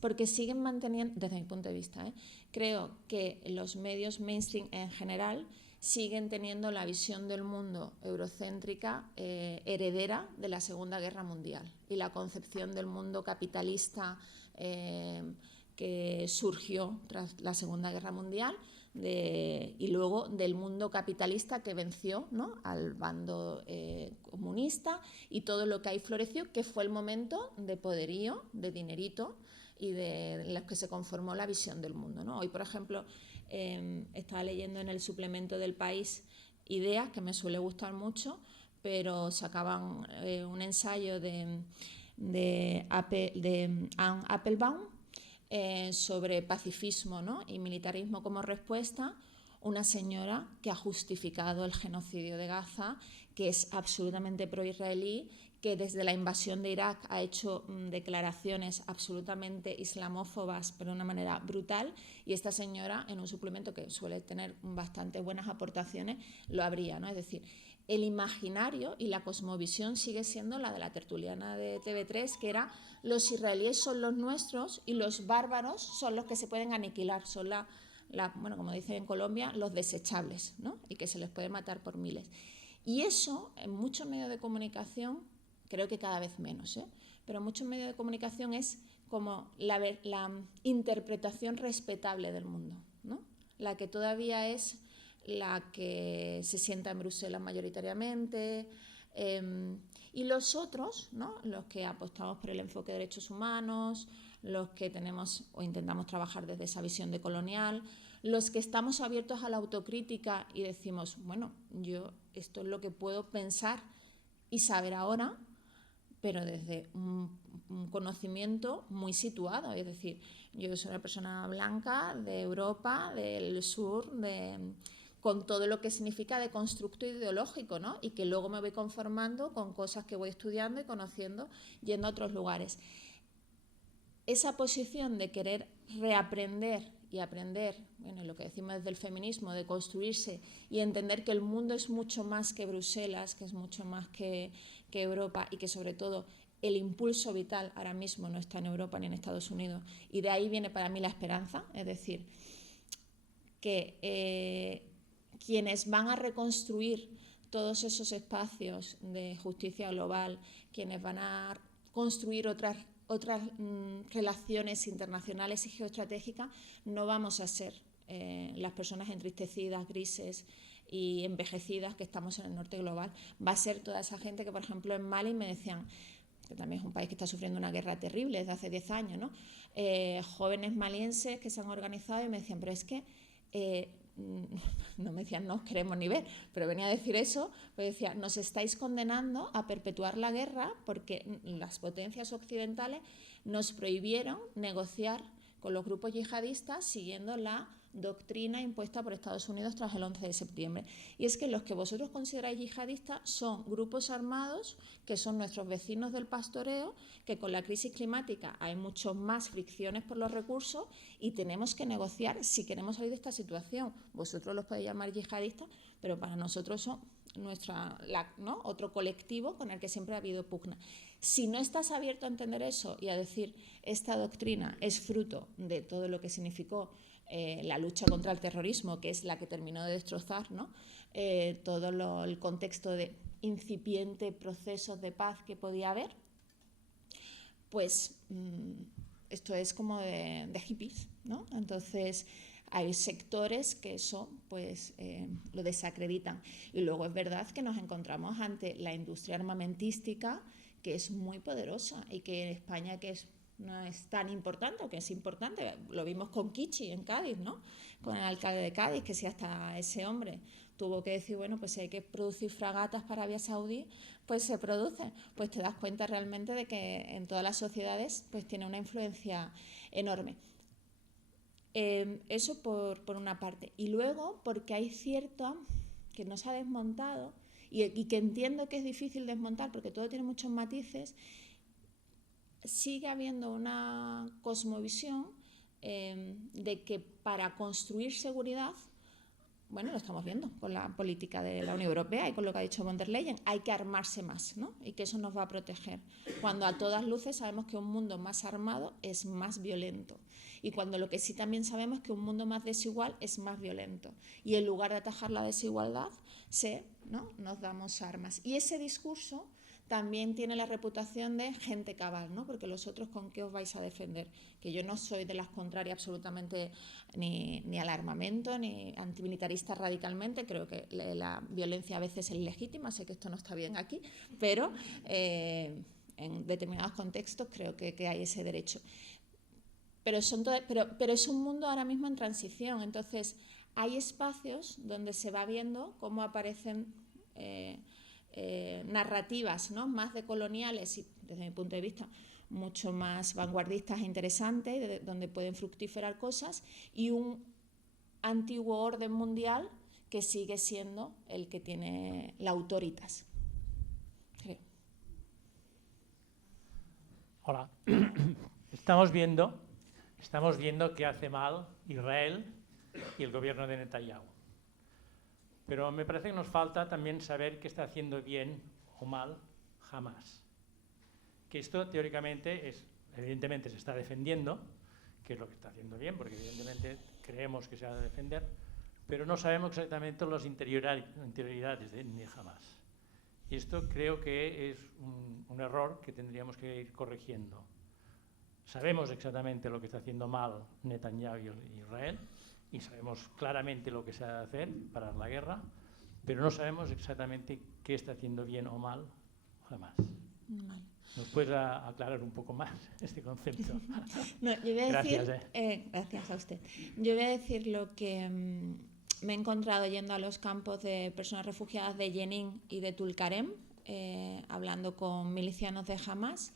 Porque siguen manteniendo, desde mi punto de vista, creo que los medios mainstream en general siguen teniendo la visión del mundo eurocéntrica heredera de la Segunda Guerra Mundial y la concepción del mundo capitalista que surgió tras la Segunda Guerra Mundial y luego del mundo capitalista que venció, ¿no?, al bando comunista y todo lo que ahí floreció, que fue el momento de poderío, de dinerito y de los que se conformó la visión del mundo, ¿no? Hoy, por ejemplo, estaba leyendo en el suplemento del País Ideas, que me suele gustar mucho, pero sacaban un ensayo de Anne Applebaum sobre pacifismo, ¿no?, y militarismo como respuesta, una señora que ha justificado el genocidio de Gaza, que es absolutamente pro-israelí, que desde la invasión de Irak ha hecho declaraciones absolutamente islamófobas, pero de una manera brutal, y esta señora, en un suplemento que suele tener bastante buenas aportaciones, lo habría, ¿no? Es decir, el imaginario y la cosmovisión sigue siendo la de la tertuliana de TV3, que era: los israelíes son los nuestros y los bárbaros son los que se pueden aniquilar, son bueno, como dicen en Colombia, los desechables, ¿no?, y que se les puede matar por miles. Y eso, en muchos medios de comunicación, creo que cada vez menos, pero en muchos medios de comunicación es como la interpretación respetable del mundo, ¿no?, la que todavía es la que se sienta en Bruselas mayoritariamente, y los otros, ¿no?, los que apostamos por el enfoque de derechos humanos, los que tenemos o intentamos trabajar desde esa visión decolonial, los que estamos abiertos a la autocrítica y decimos, bueno, yo esto es lo que puedo pensar y saber ahora, pero desde un conocimiento muy situado, es decir, yo soy una persona blanca de Europa, del sur, con todo lo que significa de constructo ideológico, ¿no?, y que luego me voy conformando con cosas que voy estudiando y conociendo, yendo a otros lugares. Esa posición de querer reaprender y aprender, bueno, lo que decimos desde el feminismo, de construirse y entender que el mundo es mucho más que Bruselas, que es mucho más que Europa, y que sobre todo el impulso vital ahora mismo no está en Europa ni en Estados Unidos, y de ahí viene para mí la esperanza, es decir, que quienes van a reconstruir todos esos espacios de justicia global, quienes van a construir otras relaciones internacionales y geoestratégicas, no vamos a ser las personas entristecidas, grises y envejecidas que estamos en el norte global. Va a ser toda esa gente que, por ejemplo, en Mali me decían, que también es un país que está sufriendo una guerra terrible desde hace 10 años, ¿no? Jóvenes malienses que se han organizado y me decían, pero es que no me decían no os queremos ni ver, pero venía a decir eso, pues decía, nos estáis condenando a perpetuar la guerra porque las potencias occidentales nos prohibieron negociar con los grupos yihadistas siguiendo la doctrina impuesta por Estados Unidos tras el 11 de septiembre. Y es que los que vosotros consideráis yihadistas son grupos armados que son nuestros vecinos del pastoreo, que con la crisis climática hay mucho más fricciones por los recursos y tenemos que negociar si queremos salir de esta situación. Vosotros los podéis llamar yihadistas, pero para nosotros son ¿no?, otro colectivo con el que siempre ha habido pugna. Si no estás abierto a entender eso y a decir esta doctrina es fruto de todo lo que significó la lucha contra el terrorismo, que es la que terminó de destrozar, ¿no?, todo el contexto de incipiente procesos de paz que podía haber, pues esto es como de hippies, ¿no? Entonces hay sectores que eso pues lo desacreditan. Y luego es verdad que nos encontramos ante la industria armamentística, que es muy poderosa y que en España, que es no es tan importante, o que es importante. Lo vimos con Kichi en Cádiz, ¿no? Con el alcalde de Cádiz, que si hasta ese hombre tuvo que decir, bueno, pues si hay que producir fragatas para Arabia Saudí, pues se produce. Pues te das cuenta realmente de que en todas las sociedades pues tiene una influencia enorme. Eso por una parte. Y luego, porque hay cierto que no se ha desmontado y que entiendo que es difícil desmontar porque todo tiene muchos matices, sigue habiendo una cosmovisión de que para construir seguridad, bueno, lo estamos viendo con la política de la Unión Europea y con lo que ha dicho von der Leyen, hay que armarse más, ¿no? Y que eso nos va a proteger. Cuando a todas luces sabemos que un mundo más armado es más violento. Y cuando lo que sí también sabemos es que un mundo más desigual es más violento. Y en lugar de atajar la desigualdad, ¿no? Nos damos armas. Y ese discurso también tiene la reputación de gente cabal, ¿no? Porque los otros, ¿con qué os vais a defender? Que yo no soy de las contrarias absolutamente ni al armamento, ni antimilitarista radicalmente. Creo que la violencia a veces es legítima, sé que esto no está bien aquí, pero en determinados contextos creo que hay ese derecho. Pero es un mundo ahora mismo en transición, entonces hay espacios donde se va viendo cómo aparecen narrativas, ¿no? Más decoloniales y, desde mi punto de vista, mucho más vanguardistas e interesantes, donde pueden fructiferar cosas, y un antiguo orden mundial que sigue siendo el que tiene la autoritas. Creo. Hola. Estamos viendo que hace mal Israel y el gobierno de Netanyahu. Pero me parece que nos falta también saber qué está haciendo bien o mal Hamas. Que esto teóricamente evidentemente se está defendiendo, que es lo que está haciendo bien, porque evidentemente creemos que se ha de defender, pero no sabemos exactamente las interioridades de Hamas. Y esto creo que es un error que tendríamos que ir corrigiendo. Sabemos exactamente lo que está haciendo mal Netanyahu y Israel, y sabemos claramente lo que se ha de hacer, parar la guerra, pero no sabemos exactamente qué está haciendo bien o mal Hamas. Vale. ¿Nos puedes aclarar un poco más este concepto? No, yo voy a Gracias. decir, gracias a usted. Yo voy a decir lo que me he encontrado yendo a los campos de personas refugiadas de Jenin y de Tulkarem, hablando con milicianos de Hamas,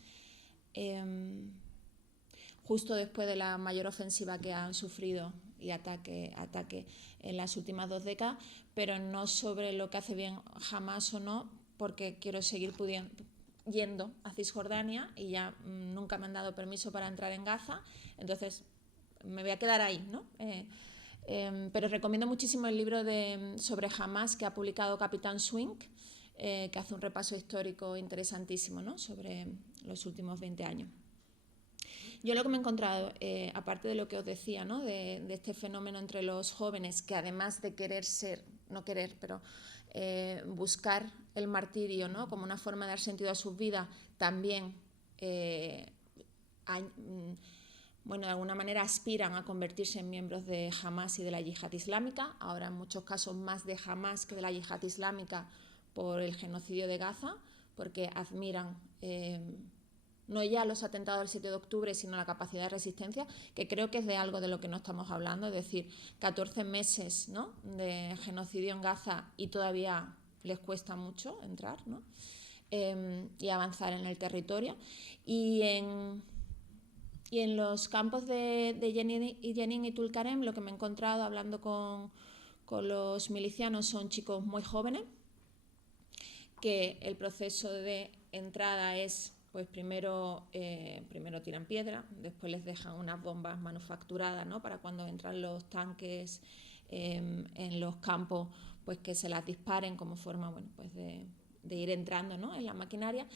justo después de la mayor ofensiva que han sufrido y ataque en las últimas 2 décadas, pero no sobre lo que hace bien Hamas o no, porque quiero seguir yendo a Cisjordania y ya nunca me han dado permiso para entrar en Gaza, entonces me voy a quedar ahí, ¿no? Pero recomiendo muchísimo el libro sobre Hamas que ha publicado Capitán Swing, que hace un repaso histórico interesantísimo, ¿no? Sobre los últimos 20 años. Yo lo que me he encontrado, aparte de lo que os decía, ¿no? de este fenómeno entre los jóvenes, que además de buscar el martirio, ¿no? Como una forma de dar sentido a sus vidas, también de alguna manera aspiran a convertirse en miembros de Hamas y de la yihad islámica, ahora en muchos casos más de Hamas que de la yihad islámica por el genocidio de Gaza, porque admiran no ya los atentados del 7 de octubre, sino la capacidad de resistencia, que creo que es de algo de lo que no estamos hablando, es decir, 14 meses, ¿no? de genocidio en Gaza y todavía les cuesta mucho entrar, ¿no? Y avanzar en el territorio. Y en los campos de Jenin y Tulkarem, lo que me he encontrado hablando con los milicianos son chicos muy jóvenes, que el proceso de entrada es... pues primero tiran piedra, después les dejan unas bombas manufacturadas, ¿no? Para cuando entran los tanques en los campos, pues que se las disparen como forma, bueno, pues de ir entrando, ¿no? en la maquinaria,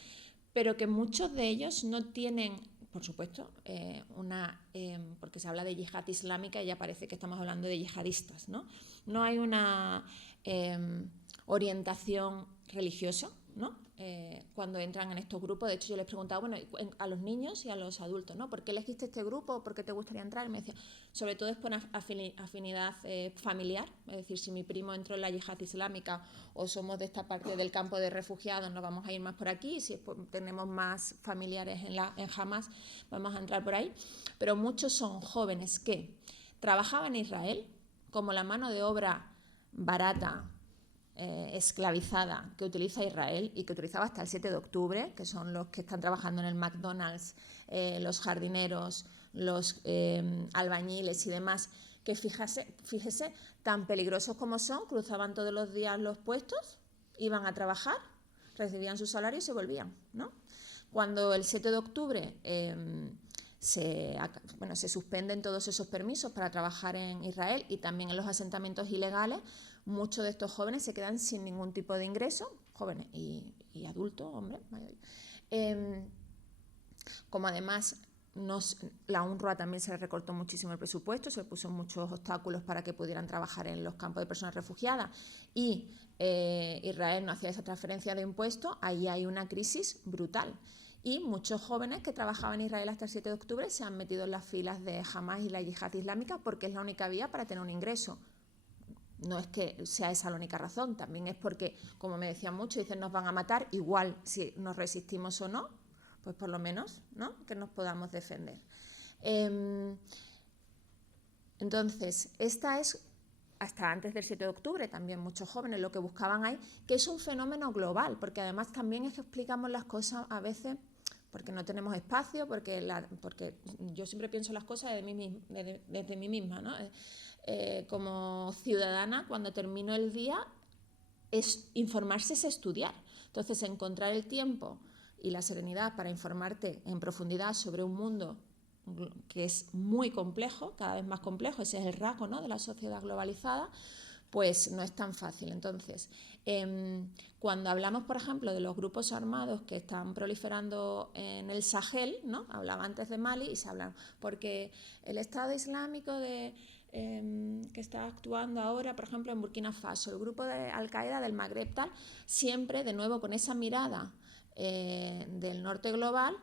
pero que muchos de ellos no tienen, por supuesto, porque se habla de yihad islámica y ya parece que estamos hablando de yihadistas, ¿no? No hay una orientación religiosa, ¿no? cuando entran en estos grupos. De hecho, yo les preguntaba, bueno, a los niños y a los adultos, ¿no? ¿Por qué elegiste este grupo? ¿Por qué te gustaría entrar? Y me decía, sobre todo es por afinidad familiar, es decir, si mi primo entró en la yihad islámica o somos de esta parte del campo de refugiados, nos vamos a ir más por aquí, si tenemos más familiares en Hamas, vamos a entrar por ahí. Pero muchos son jóvenes que trabajaban en Israel como la mano de obra barata, esclavizada que utiliza Israel y que utilizaba hasta el 7 de octubre, que son los que están trabajando en el McDonald's, los jardineros, los albañiles y demás, que fíjese, tan peligrosos como son, cruzaban todos los días los puestos, iban a trabajar, recibían su salario y se volvían, ¿no? Cuando el 7 de octubre se suspenden todos esos permisos para trabajar en Israel y también en los asentamientos ilegales, muchos de estos jóvenes se quedan sin ningún tipo de ingreso, jóvenes y adultos, hombres, como además la UNRWA también se le recortó muchísimo el presupuesto, se le puso muchos obstáculos para que pudieran trabajar en los campos de personas refugiadas y Israel no hacía esa transferencia de impuestos, ahí hay una crisis brutal. Y muchos jóvenes que trabajaban en Israel hasta el 7 de octubre se han metido en las filas de Hamas y la yihad islámica porque es la única vía para tener un ingreso. No es que sea esa la única razón, también es porque, como me decían muchos, dicen nos van a matar, igual si nos resistimos o no, pues por lo menos, ¿no?, que nos podamos defender. Entonces, esta es, hasta antes del 7 de octubre, también muchos jóvenes lo que buscaban ahí, que es un fenómeno global, porque además también es que explicamos las cosas a veces porque no tenemos espacio, porque yo siempre pienso las cosas desde mí misma, ¿no? Como ciudadana, cuando termino el día, informarse es estudiar. Entonces, encontrar el tiempo y la serenidad para informarte en profundidad sobre un mundo que es muy complejo, cada vez más complejo, ese es el rasgo, ¿no?, de la sociedad globalizada, pues no es tan fácil. Entonces, cuando hablamos, por ejemplo, de los grupos armados que están proliferando en el Sahel, ¿no?, hablaba antes de Mali y se habla porque el Estado Islámico que está actuando ahora, por ejemplo, en Burkina Faso, el grupo de Al-Qaeda del Magreb, tal, siempre, de nuevo, con esa mirada del norte global,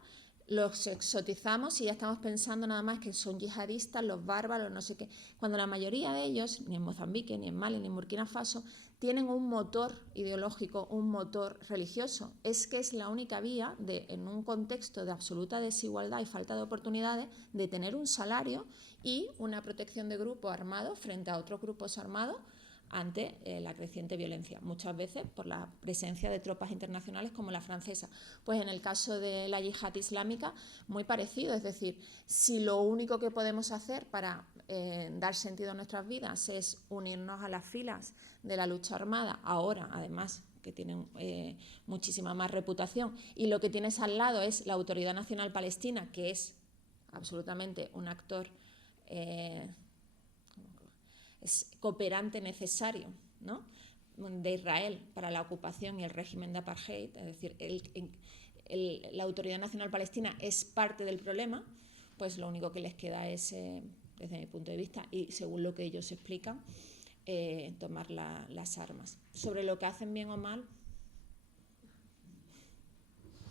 los exotizamos y ya estamos pensando nada más que son yihadistas, los bárbaros, no sé qué, cuando la mayoría de ellos, ni en Mozambique, ni en Mali, ni en Burkina Faso, tienen un motor ideológico, un motor religioso. Es que es la única vía, en un contexto de absoluta desigualdad y falta de oportunidades, de tener un salario y una protección de grupo armado frente a otros grupos armados ante la creciente violencia, muchas veces por la presencia de tropas internacionales como la francesa. Pues en el caso de la yihad islámica, muy parecido, es decir, si lo único que podemos hacer para dar sentido a nuestras vidas es unirnos a las filas de la lucha armada, ahora además que tienen muchísima más reputación, y lo que tienes al lado es la Autoridad Nacional Palestina, que es absolutamente un actor es cooperante necesario, ¿no?, de Israel para la ocupación y el régimen de apartheid, es decir, la Autoridad Nacional Palestina es parte del problema, pues lo único que les queda es, desde mi punto de vista y según lo que ellos explican, tomar las armas. Sobre lo que hacen bien o mal,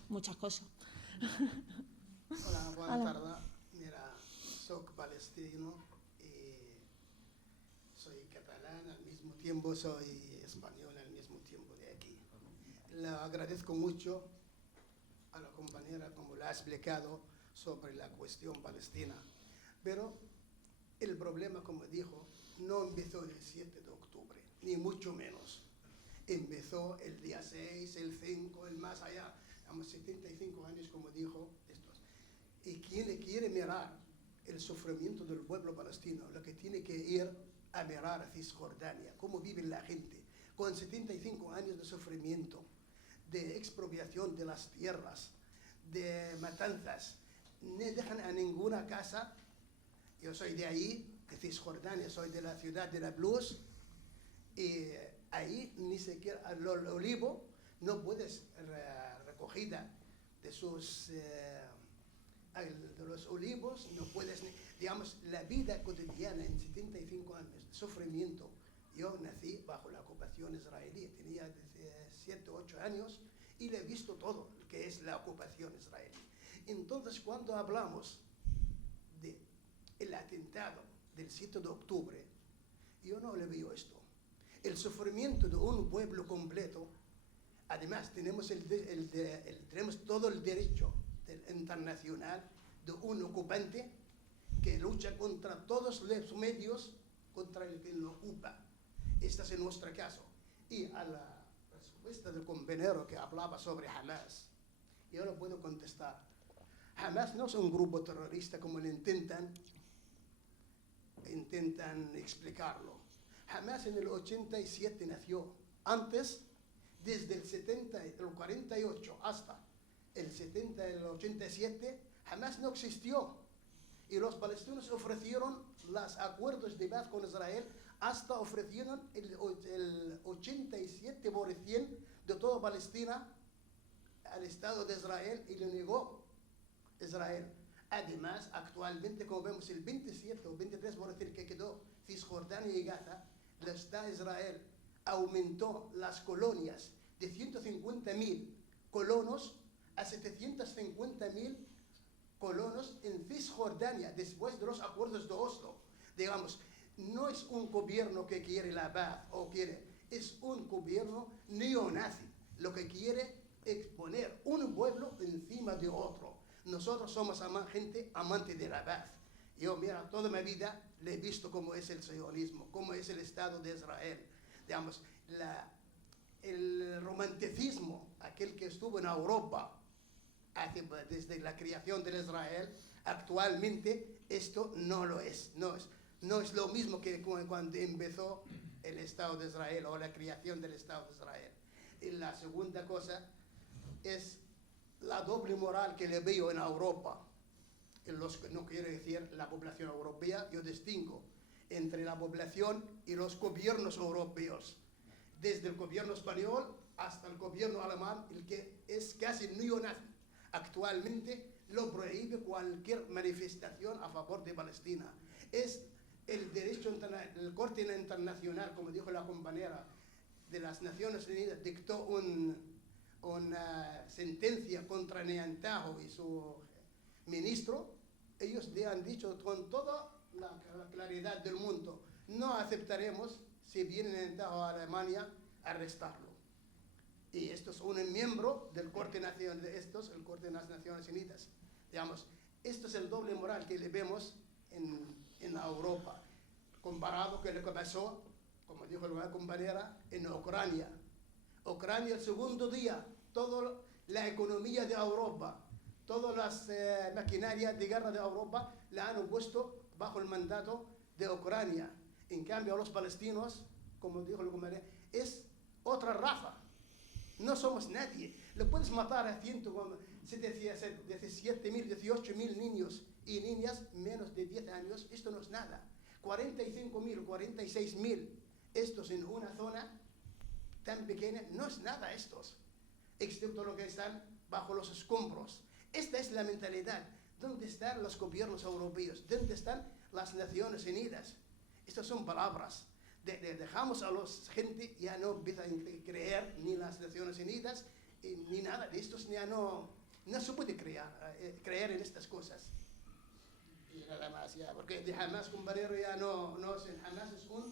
muchas cosas. Hola, buenas tardes. Mira, soy palestino. Soy catalán, al mismo tiempo soy español, al mismo tiempo de aquí. Le agradezco mucho a la compañera como la ha explicado sobre la cuestión palestina, pero el problema, como dijo, no empezó el 7 de octubre, ni mucho menos. Empezó el día 6, el 5, el más allá, digamos 75 años, como dijo estos. Y quien quiere mirar el sufrimiento del pueblo palestino, lo que tiene que ir a mirar a Cisjordania, cómo vive la gente, con 75 años de sufrimiento, de expropiación de las tierras, de matanzas. No dejan a ninguna casa. Yo soy de ahí, de Cisjordania, soy de la ciudad de Nablus, y ahí ni siquiera el olivo no puedes recogida de sus... de los olivos, no puedes, digamos, la vida cotidiana en 75 años de sufrimiento. Yo nací bajo la ocupación israelí, tenía 7 o 8 años y le he visto todo, que es la ocupación israelí. Entonces, cuando hablamos del atentado del 7 de octubre, yo no le veo esto. El sufrimiento de un pueblo completo, además tenemos, tenemos todo el derecho internacional de un ocupante que lucha contra todos los medios contra el que lo ocupa. Este es nuestro caso. Y a la respuesta del compañero que hablaba sobre Hamas, yo no puedo contestar. Hamas no es un grupo terrorista como le intentan explicarlo. Hamas en el 87 nació. Antes, desde el 48 hasta el 87, Hamas no existió. Y los palestinos ofrecieron los acuerdos de paz con Israel, hasta ofrecieron el 87% de toda Palestina al Estado de Israel y lo negó Israel. Además, actualmente, como vemos, el 27 o 23% que quedó Cisjordania y Gaza, el Estado de Israel aumentó las colonias de 150.000 colonos a 750.000 colonos en Cisjordania, después de los acuerdos de Oslo. Digamos, no es un gobierno que quiere la paz, es un gobierno neonazi, lo que quiere es poner un pueblo encima de otro. Nosotros somos gente amante de la paz. Yo, mira, toda mi vida le he visto cómo es el sionismo, cómo es el Estado de Israel. Digamos, el romanticismo, aquel que estuvo en Europa desde la creación de Israel, actualmente esto no lo es. No es lo mismo que cuando empezó el Estado de Israel o la creación del Estado de Israel. Y la segunda cosa es la doble moral que le veo en Europa. No quiero decir la población europea, yo distingo entre la población y los gobiernos europeos. Desde el gobierno español hasta el gobierno alemán, el que es casi neonazi. Actualmente lo prohíbe cualquier manifestación a favor de Palestina. Es el derecho, el Corte Internacional, como dijo la compañera de las Naciones Unidas, dictó una sentencia contra Netanyahu y su ministro. Ellos le han dicho con toda la claridad del mundo, no aceptaremos si viene Netanyahu a Alemania a arrestarlo. Y esto es un miembro del Corte Nacional, el Corte de las Naciones Unidas. Digamos, esto es el doble moral que le vemos en Europa, comparado con lo que pasó, como dijo la compañera, en Ucrania. Ucrania, el segundo día, toda la economía de Europa, todas las maquinarias de guerra de Europa la han puesto bajo el mandato de Ucrania. En cambio, los palestinos, como dijo la compañera, es otra raza. No somos nadie. Le puedes matar a 17.000, 18.000 niños y niñas menos de 10 años. Esto no es nada. 45.000, 46.000, estos en una zona tan pequeña, no es nada estos, excepto lo que están bajo los escombros. Esta es la mentalidad. ¿Dónde están los gobiernos europeos? ¿Dónde están las Naciones Unidas? Estas son palabras. Dejamos a los gente, ya no empiezan a creer ni las Naciones Unidas, ni nada de estos, ya no se puede creer en estas cosas. Y nada más, ya, porque de Hamas, compañero, ya no es Hamas, es un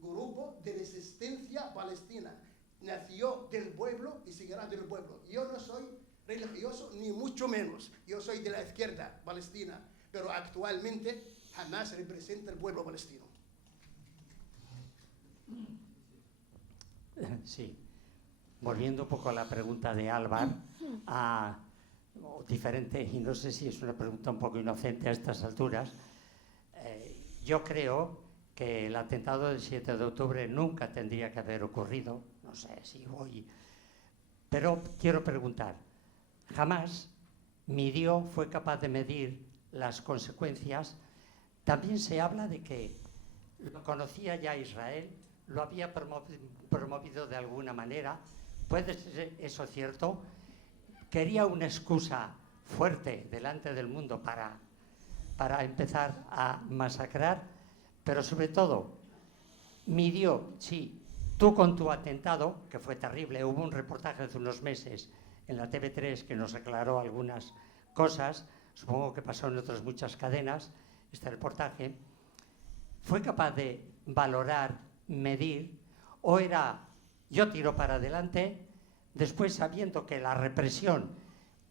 grupo de resistencia palestina. Nació del pueblo y seguirá del pueblo. Yo no soy religioso, ni mucho menos. Yo soy de la izquierda palestina, pero actualmente Hamas representa el pueblo palestino. Sí, volviendo un poco a la pregunta de Álvaro, diferente, y no sé si es una pregunta un poco inocente a estas alturas, yo creo que el atentado del 7 de octubre nunca tendría que haber ocurrido, no sé si voy, pero quiero preguntar, jamás fue capaz de medir las consecuencias. También se habla de que lo conocía ya Israel, lo había promovido de alguna manera. ¿Puede ser eso cierto? Quería una excusa fuerte delante del mundo para empezar a masacrar, pero sobre todo midió, sí, tú con tu atentado, que fue terrible, hubo un reportaje hace unos meses en la TV3 que nos aclaró algunas cosas, supongo que pasó en otras muchas cadenas, este reportaje, fue capaz de valorar, medir, o era yo tiro para adelante, después sabiendo que la represión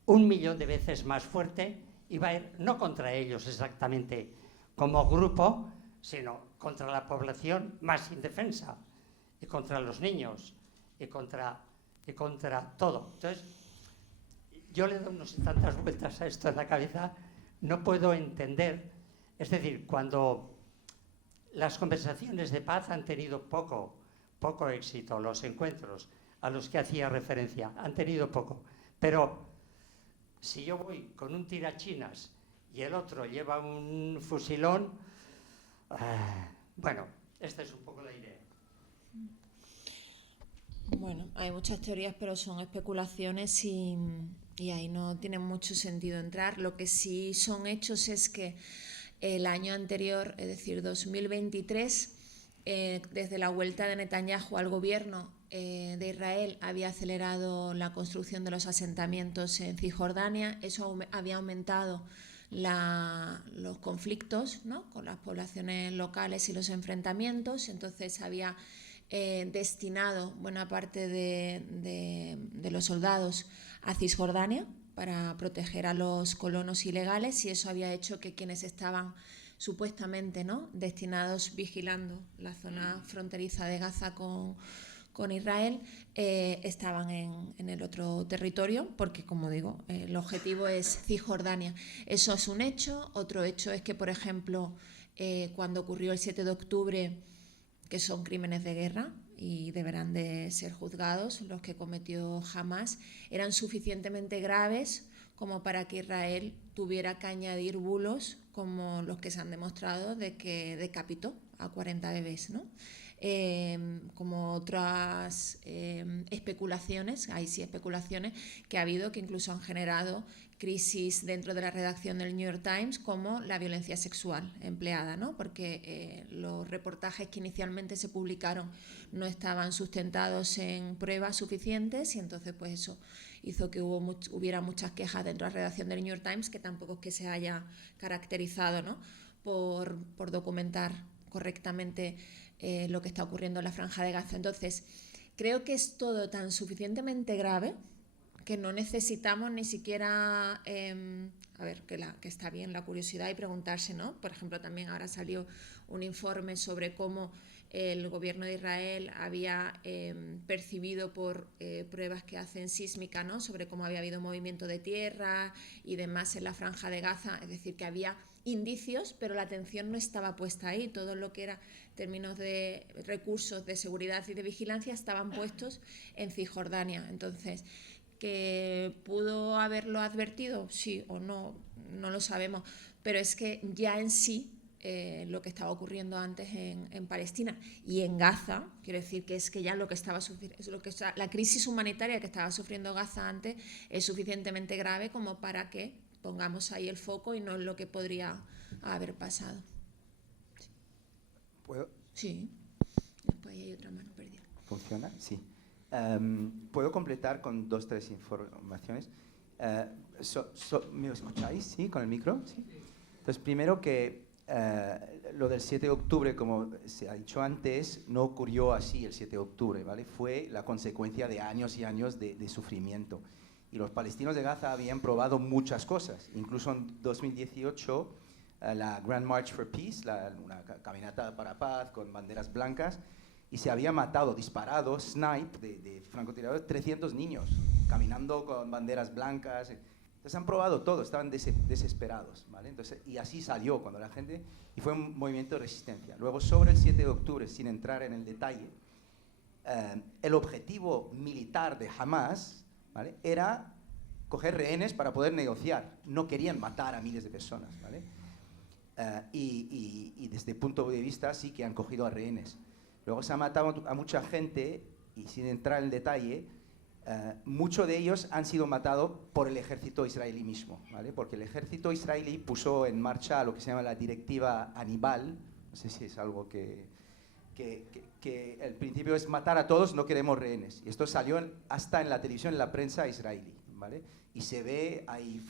1.000.000 de veces más fuerte iba a ir no contra ellos exactamente como grupo, sino contra la población más indefensa, y contra los niños, y contra todo. Entonces, yo le doy unas tantas vueltas a esto en la cabeza, no puedo entender, es decir, cuando las conversaciones de paz han tenido poco éxito, los encuentros a los que hacía referencia han tenido poco, pero si yo voy con un tirachinas y el otro lleva un fusilón, bueno, esta es un poco la idea. Bueno, hay muchas teorías, pero son especulaciones y ahí no tiene mucho sentido entrar. Lo que sí son hechos es que el año anterior, es decir, 2023, desde la vuelta de Netanyahu al gobierno de Israel, había acelerado la construcción de los asentamientos en Cisjordania. Eso había aumentado los conflictos, ¿no?, con las poblaciones locales y los enfrentamientos. Entonces había destinado buena parte de los soldados a Cisjordania para proteger a los colonos ilegales, y eso había hecho que quienes estaban supuestamente, ¿no?, destinados vigilando la zona fronteriza de Gaza con Israel, estaban en el otro territorio, porque, como digo, el objetivo es Cisjordania. Eso es un hecho. Otro hecho es que, por ejemplo, cuando ocurrió el 7 de octubre, que son crímenes de guerra y deberán de ser juzgados, los que cometió Hamás, eran suficientemente graves como para que Israel tuviera que añadir bulos como los que se han demostrado de que decapitó a 40 bebés, ¿no? Como otras especulaciones, hay sí especulaciones que ha habido, que incluso han generado crisis dentro de la redacción del New York Times, como la violencia sexual empleada, ¿no? Porque los reportajes que inicialmente se publicaron no estaban sustentados en pruebas suficientes, y entonces pues eso hizo que hubiera muchas quejas dentro de la redacción del New York Times, que tampoco es que se haya caracterizado, ¿no?, por documentar correctamente lo que está ocurriendo en la Franja de Gaza. Entonces, creo que es todo tan suficientemente grave que no necesitamos ni siquiera, que está bien la curiosidad y preguntarse, ¿no? Por ejemplo, también ahora salió un informe sobre cómo el gobierno de Israel había percibido por pruebas que hacen sísmica, ¿no?, sobre cómo había habido movimiento de tierra y demás en la Franja de Gaza, es decir, que había indicios, pero la atención no estaba puesta ahí. Todo lo que era términos de recursos de seguridad y de vigilancia estaban puestos en Cisjordania. Entonces, ¿que pudo haberlo advertido? Sí o no, no lo sabemos, pero es que ya en sí lo que estaba ocurriendo antes en Palestina y en Gaza, quiero decir que es que ya lo que estaba la crisis humanitaria que estaba sufriendo Gaza antes es suficientemente grave como para que pongamos ahí el foco y no en lo que podría haber pasado. Sí. ¿Puedo? Sí. Después hay otra mano perdida. ¿Funciona? Sí. Puedo completar con 2 o 3 informaciones. ¿Me escucháis? ¿Sí? ¿Con el micro? ¿Sí? Entonces, primero que lo del 7 de octubre, como se ha dicho antes, no ocurrió así el 7 de octubre, ¿vale? Fue la consecuencia de años y años de sufrimiento. Y los palestinos de Gaza habían probado muchas cosas. Incluso en 2018, la Grand March for Peace, una caminata para paz con banderas blancas, y se había matado, disparado, snipe de francotiradores, 300 niños caminando con banderas blancas. Entonces han probado todo, estaban desesperados, ¿vale? Entonces, y así salió cuando la gente, y fue un movimiento de resistencia. Luego, sobre el 7 de octubre, sin entrar en el detalle, el objetivo militar de Hamás, ¿vale?, era coger rehenes para poder negociar. No querían matar a miles de personas, ¿vale? Y desde el punto de vista sí que han cogido a rehenes. Luego se ha matado a mucha gente, y sin entrar en el detalle, muchos de ellos han sido matados por el ejército israelí mismo, ¿vale? Porque el ejército israelí puso en marcha lo que se llama la directiva Aníbal, no sé si es algo que que el principio es matar a todos, no queremos rehenes. Y esto salió hasta en la televisión, en la prensa israelí, ¿vale? Y se ve, hay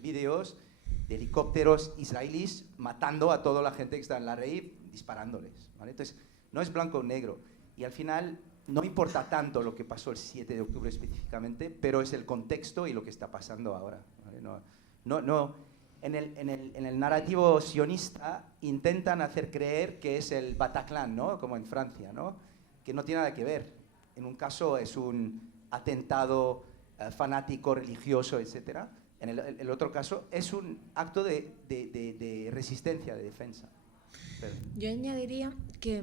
vídeos de helicópteros israelíes matando a toda la gente que está en la rave, disparándoles, ¿vale? Entonces, no es blanco o negro. Y al final, no importa tanto lo que pasó el 7 de octubre específicamente, pero es el contexto y lo que está pasando ahora, ¿vale? En el narrativo sionista intentan hacer creer que es el Bataclan, ¿no? Como en Francia, ¿no? Que no tiene nada que ver. En un caso es un atentado fanático, religioso, etc. En el otro caso es un acto de resistencia, de defensa. Yo añadiría que,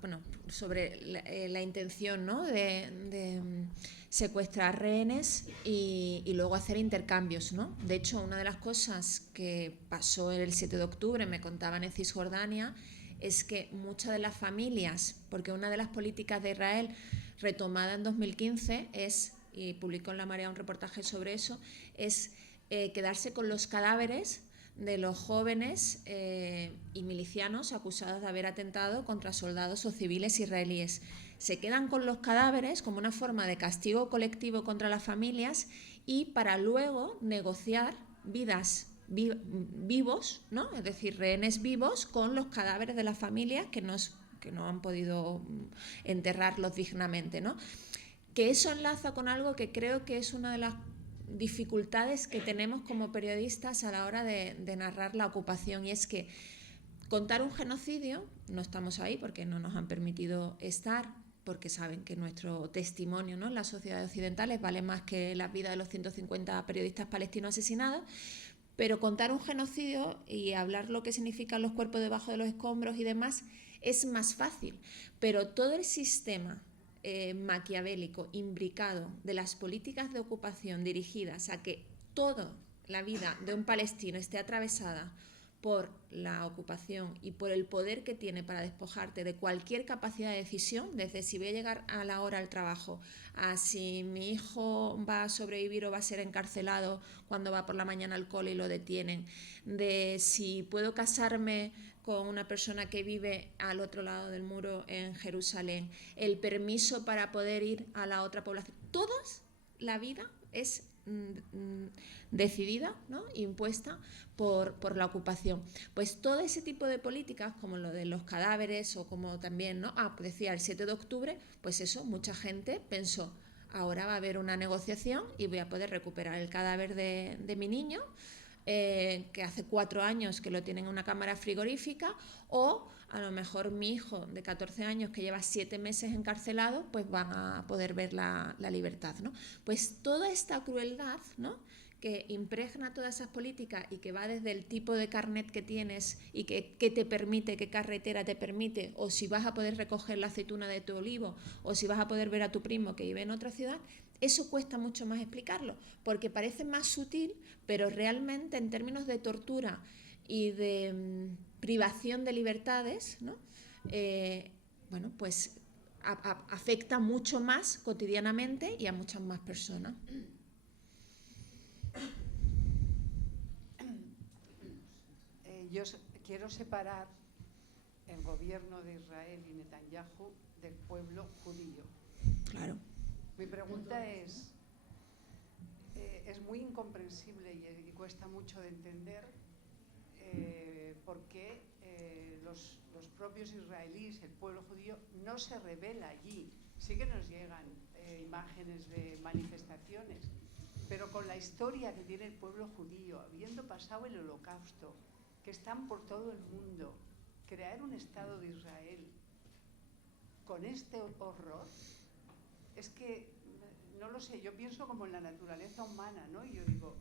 bueno, sobre la intención, ¿no?, de secuestrar rehenes y luego hacer intercambios, ¿no? De hecho, una de las cosas que pasó el 7 de octubre, me contaban en Cisjordania, es que muchas de las familias, porque una de las políticas de Israel retomada en 2015 es, y publicó en La Marea un reportaje sobre eso, es quedarse con los cadáveres de los jóvenes y milicianos acusados de haber atentado contra soldados o civiles israelíes. Se quedan con los cadáveres como una forma de castigo colectivo contra las familias y para luego negociar vidas vivos, ¿no? Es decir, rehenes vivos con los cadáveres de las familias que no han podido enterrarlos dignamente, ¿no? Que eso enlaza con algo que creo que es una de las dificultades que tenemos como periodistas a la hora de narrar la ocupación, y es que contar un genocidio, no estamos ahí porque no nos han permitido estar, porque saben que nuestro testimonio, ¿no?, en las sociedades occidentales vale más que la vida de los 150 periodistas palestinos asesinados, pero contar un genocidio y hablar lo que significan los cuerpos debajo de los escombros y demás es más fácil, pero todo el sistema maquiavélico, imbricado de las políticas de ocupación dirigidas a que toda la vida de un palestino esté atravesada por la ocupación y por el poder que tiene para despojarte de cualquier capacidad de decisión, desde si voy a llegar a la hora al trabajo, a si mi hijo va a sobrevivir o va a ser encarcelado cuando va por la mañana al cole y lo detienen, de si puedo casarme con una persona que vive al otro lado del muro en Jerusalén, el permiso para poder ir a la otra población. Toda la vida es decidida, ¿no?, impuesta por la ocupación. Pues todo ese tipo de políticas, como lo de los cadáveres o como también, ¿no?, decía el 7 de octubre, pues eso, mucha gente pensó, ahora va a haber una negociación y voy a poder recuperar el cadáver de mi niño, que hace 4 años que lo tienen en una cámara frigorífica, o a lo mejor mi hijo de 14 años que lleva 7 meses encarcelado, pues van a poder ver la libertad, ¿no? Pues toda esta crueldad, ¿no?, que impregna todas esas políticas y que va desde el tipo de carnet que tienes y qué te permite, qué carretera te permite, o si vas a poder recoger la aceituna de tu olivo, o si vas a poder ver a tu primo que vive en otra ciudad, eso cuesta mucho más explicarlo, porque parece más sutil, pero realmente en términos de tortura y de privación de libertades, ¿no?, bueno, pues afecta mucho más cotidianamente y a muchas más personas. Yo quiero separar el gobierno de Israel y Netanyahu del pueblo judío. Claro. Mi pregunta es muy incomprensible y cuesta mucho de entender por qué los propios israelíes, el pueblo judío, no se rebela allí. Sí que nos llegan imágenes de manifestaciones, pero con la historia que tiene el pueblo judío, habiendo pasado el Holocausto, que están por todo el mundo, crear un Estado de Israel con este horror, es que, no lo sé, yo pienso como en la naturaleza humana, ¿no? Y yo digo,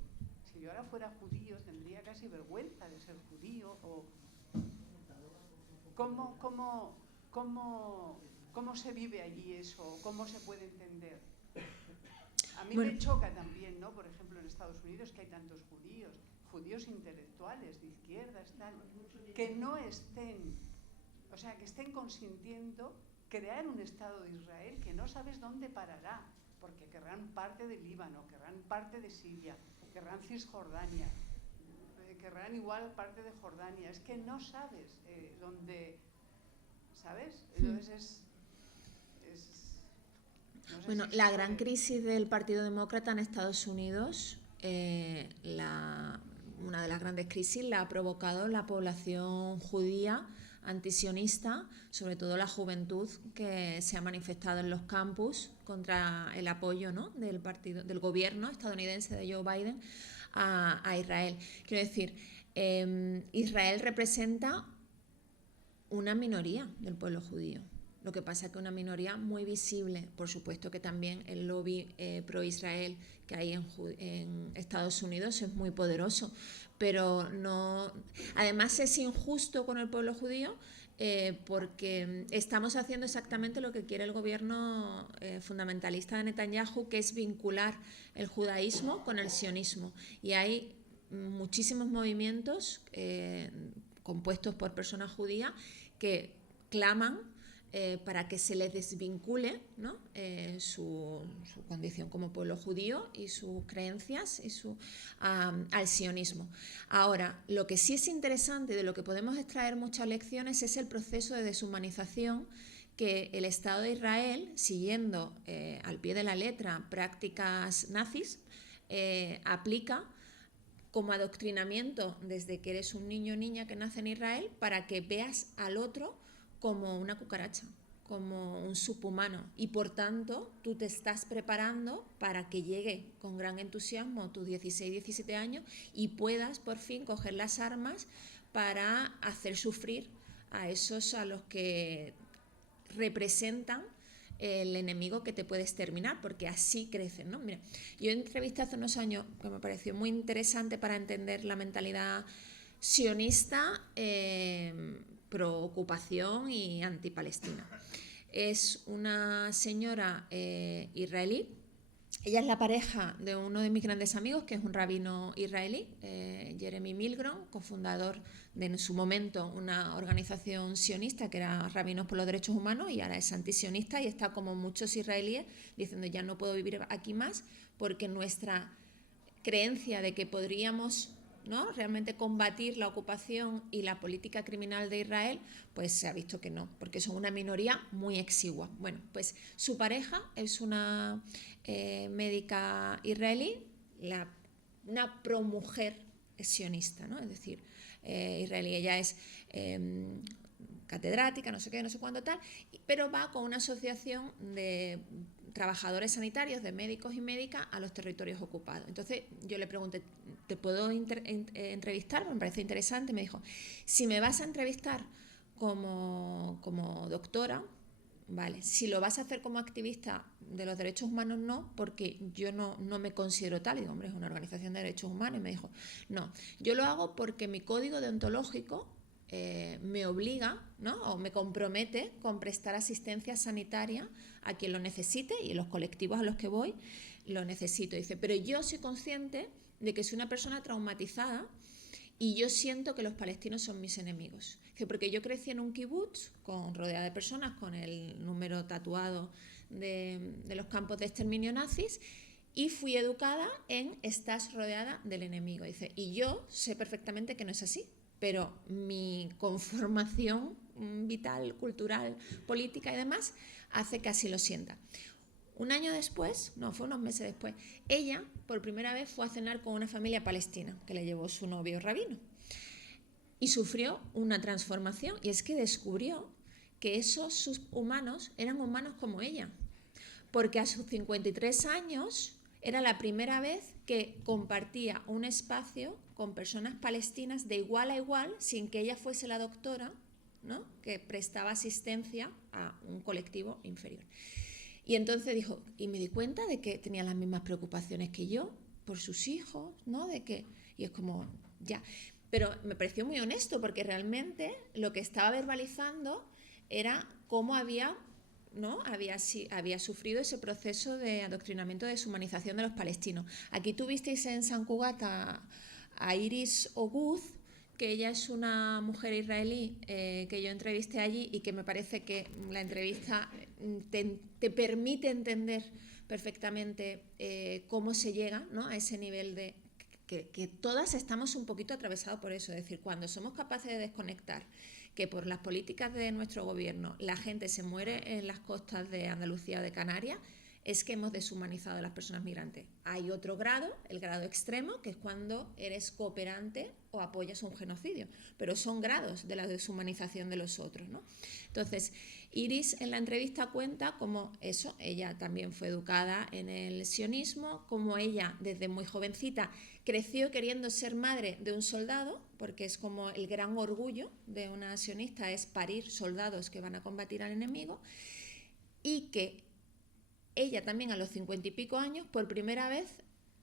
si yo ahora fuera judío, tendría casi vergüenza de ser judío, o ¿cómo se vive allí eso? ¿Cómo se puede entender? A mí me choca también, ¿no?, por ejemplo, en Estados Unidos, que hay tantos judíos intelectuales, de izquierdas, tal, que no estén, o sea, que estén consintiendo crear un Estado de Israel que no sabes dónde parará, porque querrán parte de Líbano, querrán parte de Siria, querrán Cisjordania, querrán igual parte de Jordania. Es que no sabes dónde... ¿sabes? Entonces no sé Bueno, si la se gran puede- crisis del Partido Demócrata en Estados Unidos, una de las grandes crisis la ha provocado la población judía antisionista, sobre todo la juventud que se ha manifestado en los campus contra el apoyo, ¿no?, del gobierno estadounidense de Joe Biden a Israel. Quiero decir, Israel representa una minoría del pueblo judío. Lo que pasa es que una minoría muy visible. Por supuesto que también el lobby pro-Israel que hay en Estados Unidos es muy poderoso, pero no. Además es injusto con el pueblo judío porque estamos haciendo exactamente lo que quiere el gobierno fundamentalista de Netanyahu, que es vincular el judaísmo con el sionismo. Y hay muchísimos movimientos compuestos por personas judías que claman para que se les desvincule, ¿no?, su condición como pueblo judío y sus creencias y al sionismo. Ahora, lo que sí es interesante y de lo que podemos extraer muchas lecciones es el proceso de deshumanización que el Estado de Israel, siguiendo al pie de la letra prácticas nazis, aplica como adoctrinamiento desde que eres un niño o niña que nace en Israel, para que veas al otro como una cucaracha, como un subhumano, y por tanto tú te estás preparando para que llegue con gran entusiasmo tus 16, 17 años y puedas por fin coger las armas para hacer sufrir a esos a los que representan el enemigo que te puede exterminar, porque así crecen, ¿no? Mira, yo entrevisté hace unos años, que me pareció muy interesante para entender la mentalidad sionista, pro ocupación y antipalestina. Es una señora israelí. Ella es la pareja de uno de mis grandes amigos, que es un rabino israelí, Jeremy Milgrom, cofundador de en su momento una organización sionista que era Rabinos por los Derechos Humanos, y ahora es antisionista y está como muchos israelíes diciendo ya no puedo vivir aquí más, porque nuestra creencia de que podríamos, ¿no?, realmente combatir la ocupación y la política criminal de Israel, pues se ha visto que no, porque son una minoría muy exigua. Bueno, pues su pareja es una médica israelí, una promujer sionista, ¿no? Es decir, israelí. Ella es catedrática, no sé qué, no sé cuándo tal, pero va con una asociación de trabajadores sanitarios, de médicos y médicas a los territorios ocupados. Entonces yo le pregunté, ¿te puedo entrevistar? Me parece interesante. Me dijo, si me vas a entrevistar como doctora, vale. Si lo vas a hacer como activista de los derechos humanos, no, porque yo no me considero tal. Y digo, hombre, es una organización de derechos humanos. Y me dijo, no, yo lo hago porque mi código deontológico me obliga, ¿no?, o me compromete con prestar asistencia sanitaria a quien lo necesite, y los colectivos a los que voy lo necesito. Dice, pero yo soy consciente de que soy una persona traumatizada y yo siento que los palestinos son mis enemigos. Dice, porque yo crecí en un kibutz rodeada de personas con el número tatuado de los campos de exterminio nazis, y fui educada en estás rodeada del enemigo. Dice, y yo sé perfectamente que no es así, pero mi conformación vital, cultural, política y demás hace que así lo sienta. Un año después, no, fue unos meses después, ella por primera vez fue a cenar con una familia palestina que le llevó su novio rabino, y sufrió una transformación, y es que descubrió que esos humanos eran humanos como ella, porque a sus 53 años era la primera vez que compartía un espacio con personas palestinas de igual a igual, sin que ella fuese la doctora, ¿no?, que prestaba asistencia a un colectivo inferior. Y entonces dijo, y me di cuenta de que tenía las mismas preocupaciones que yo por sus hijos, ¿no? Y es como, ya. Pero me pareció muy honesto, porque realmente lo que estaba verbalizando era cómo había sufrido ese proceso de adoctrinamiento, de deshumanización de los palestinos. Aquí tuvisteis en Sant Cugat a Iris Oguz, que ella es una mujer israelí que yo entrevisté allí, y que me parece que la entrevista te permite entender perfectamente cómo se llega, ¿no?, a ese nivel de que todas estamos un poquito atravesados por eso. Es decir, cuando somos capaces de desconectar, que por las políticas de nuestro gobierno la gente se muere en las costas de Andalucía o de Canarias, es que hemos deshumanizado a las personas migrantes. Hay otro grado, el grado extremo, que es cuando eres cooperante o apoyas un genocidio, pero son grados de la deshumanización de los otros, ¿no? Entonces, Iris en la entrevista cuenta cómo eso, ella también fue educada en el sionismo, cómo ella desde muy jovencita creció queriendo ser madre de un soldado, porque es como el gran orgullo de una sionista, es parir soldados que van a combatir al enemigo, y que ella también a los 50 y pico años, por primera vez,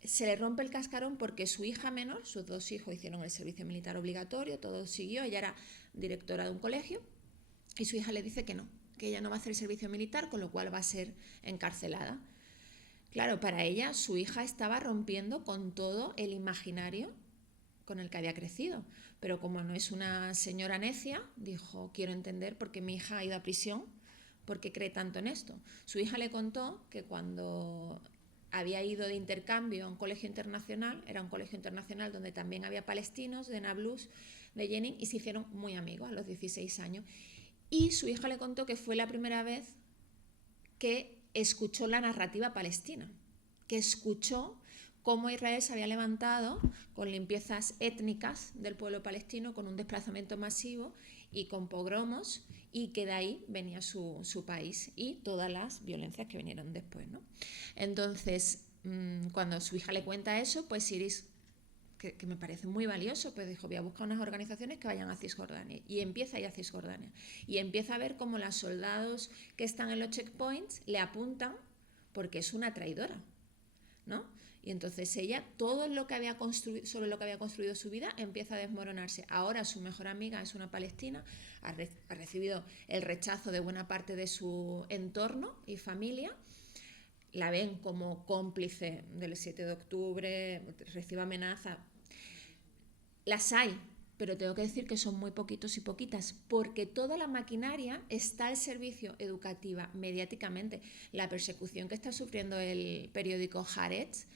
se le rompe el cascarón porque su hija menor, sus dos hijos hicieron el servicio militar obligatorio, todo siguió, ella era directora de un colegio, y su hija le dice que no, que ella no va a hacer el servicio militar, con lo cual va a ser encarcelada. Claro, para ella su hija estaba rompiendo con todo el imaginario con el que había crecido, pero como no es una señora necia, dijo, quiero entender por qué mi hija ha ido a prisión, por qué cree tanto en esto. Su hija le contó que cuando había ido de intercambio a un colegio internacional, era un colegio internacional donde también había palestinos, de Nablus, de Jenin, y se hicieron muy amigos a los 16 años. Y su hija le contó que fue la primera vez que escuchó la narrativa palestina, que escuchó cómo Israel se había levantado con limpiezas étnicas del pueblo palestino, con un desplazamiento masivo y con pogromos, y que de ahí venía su país y todas las violencias que vinieron después, ¿no? Entonces, cuando su hija le cuenta eso, pues Iris, que me parece muy valioso, pues dijo, voy a buscar unas organizaciones que vayan a Cisjordania, y empieza a ir a Cisjordania y empieza a ver cómo los soldados que están en los checkpoints le apuntan porque es una traidora, ¿no? Y entonces ella, todo lo que había construido, sobre lo que había construido su vida, empieza a desmoronarse. Ahora su mejor amiga es una palestina, ha recibido el rechazo de buena parte de su entorno y familia, la ven como cómplice del 7 de octubre, recibe amenazas. Las hay, pero tengo que decir que son muy poquitos y poquitas, porque toda la maquinaria está al servicio educativa, mediáticamente. La persecución que está sufriendo el periódico Haaretz,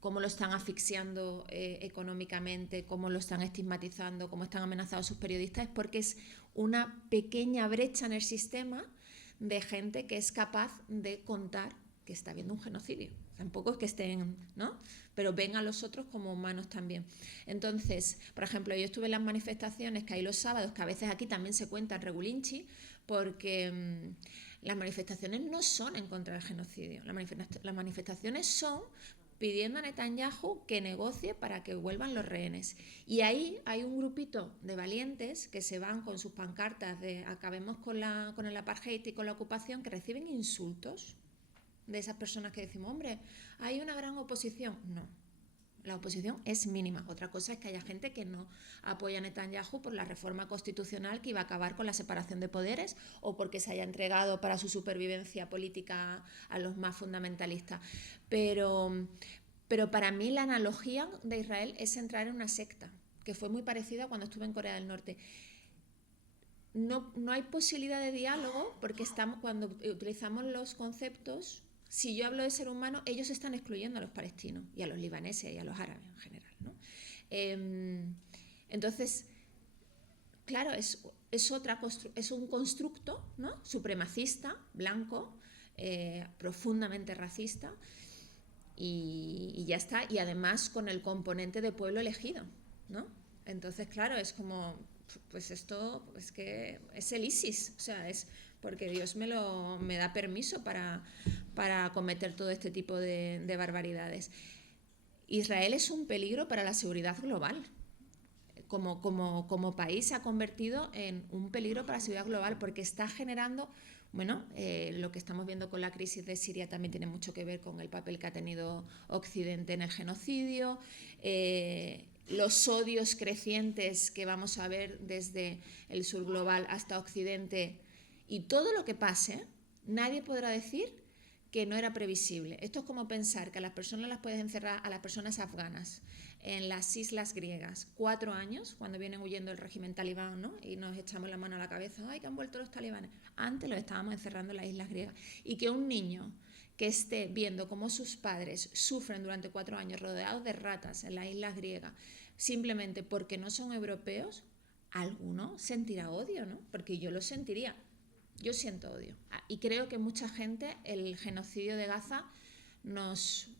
cómo lo están asfixiando económicamente, cómo lo están estigmatizando, cómo están amenazados sus periodistas, es porque es una pequeña brecha en el sistema de gente que es capaz de contar que está habiendo un genocidio. Tampoco es que estén, ¿no? Pero ven a los otros como humanos también. Entonces, por ejemplo, yo estuve en las manifestaciones que hay los sábados, que a veces aquí también se cuenta en Regulinchi, porque las manifestaciones no son en contra del genocidio. Las manifestaciones son pidiendo a Netanyahu que negocie para que vuelvan los rehenes. Y ahí hay un grupito de valientes que se van con sus pancartas de acabemos con el apartheid y con la ocupación, que reciben insultos de esas personas que decimos, hombre, hay una gran oposición. No, la oposición es mínima. Otra cosa es que haya gente que no apoya a Netanyahu por la reforma constitucional que iba a acabar con la separación de poderes o porque se haya entregado para su supervivencia política a los más fundamentalistas. Pero para mí la analogía de Israel es entrar en una secta, que fue muy parecida cuando estuve en Corea del Norte. No hay posibilidad de diálogo porque cuando utilizamos los conceptos, si yo hablo de ser humano, ellos están excluyendo a los palestinos y a los libaneses y a los árabes en general, ¿no? Entonces, claro, es un constructo, ¿no? Supremacista, blanco, profundamente racista, y ya está, y además con el componente de pueblo elegido, ¿no? Entonces, claro, es como, pues esto es que es el ISIS, o sea, es porque Dios me da permiso para cometer todo este tipo de barbaridades. Israel es un peligro para la seguridad global. Como país se ha convertido en un peligro para la seguridad global porque está generando, bueno, lo que estamos viendo con la crisis de Siria también tiene mucho que ver con el papel que ha tenido Occidente en el genocidio, los odios crecientes que vamos a ver desde el sur global hasta Occidente, y todo lo que pase, nadie podrá decir que no era previsible. Esto es como pensar que a las personas las puedes encerrar, a las personas afganas, en las islas griegas, 4 años, cuando vienen huyendo del régimen talibán, ¿no? Y nos echamos la mano a la cabeza, ¡ay, que han vuelto los talibanes! Antes los estábamos encerrando en las islas griegas. Y que un niño que esté viendo cómo sus padres sufren durante 4 años rodeados de ratas en las islas griegas, simplemente porque no son europeos, alguno sentirá odio, ¿no? Porque yo lo sentiría. Yo siento odio. Y creo que mucha gente, el genocidio de Gaza nos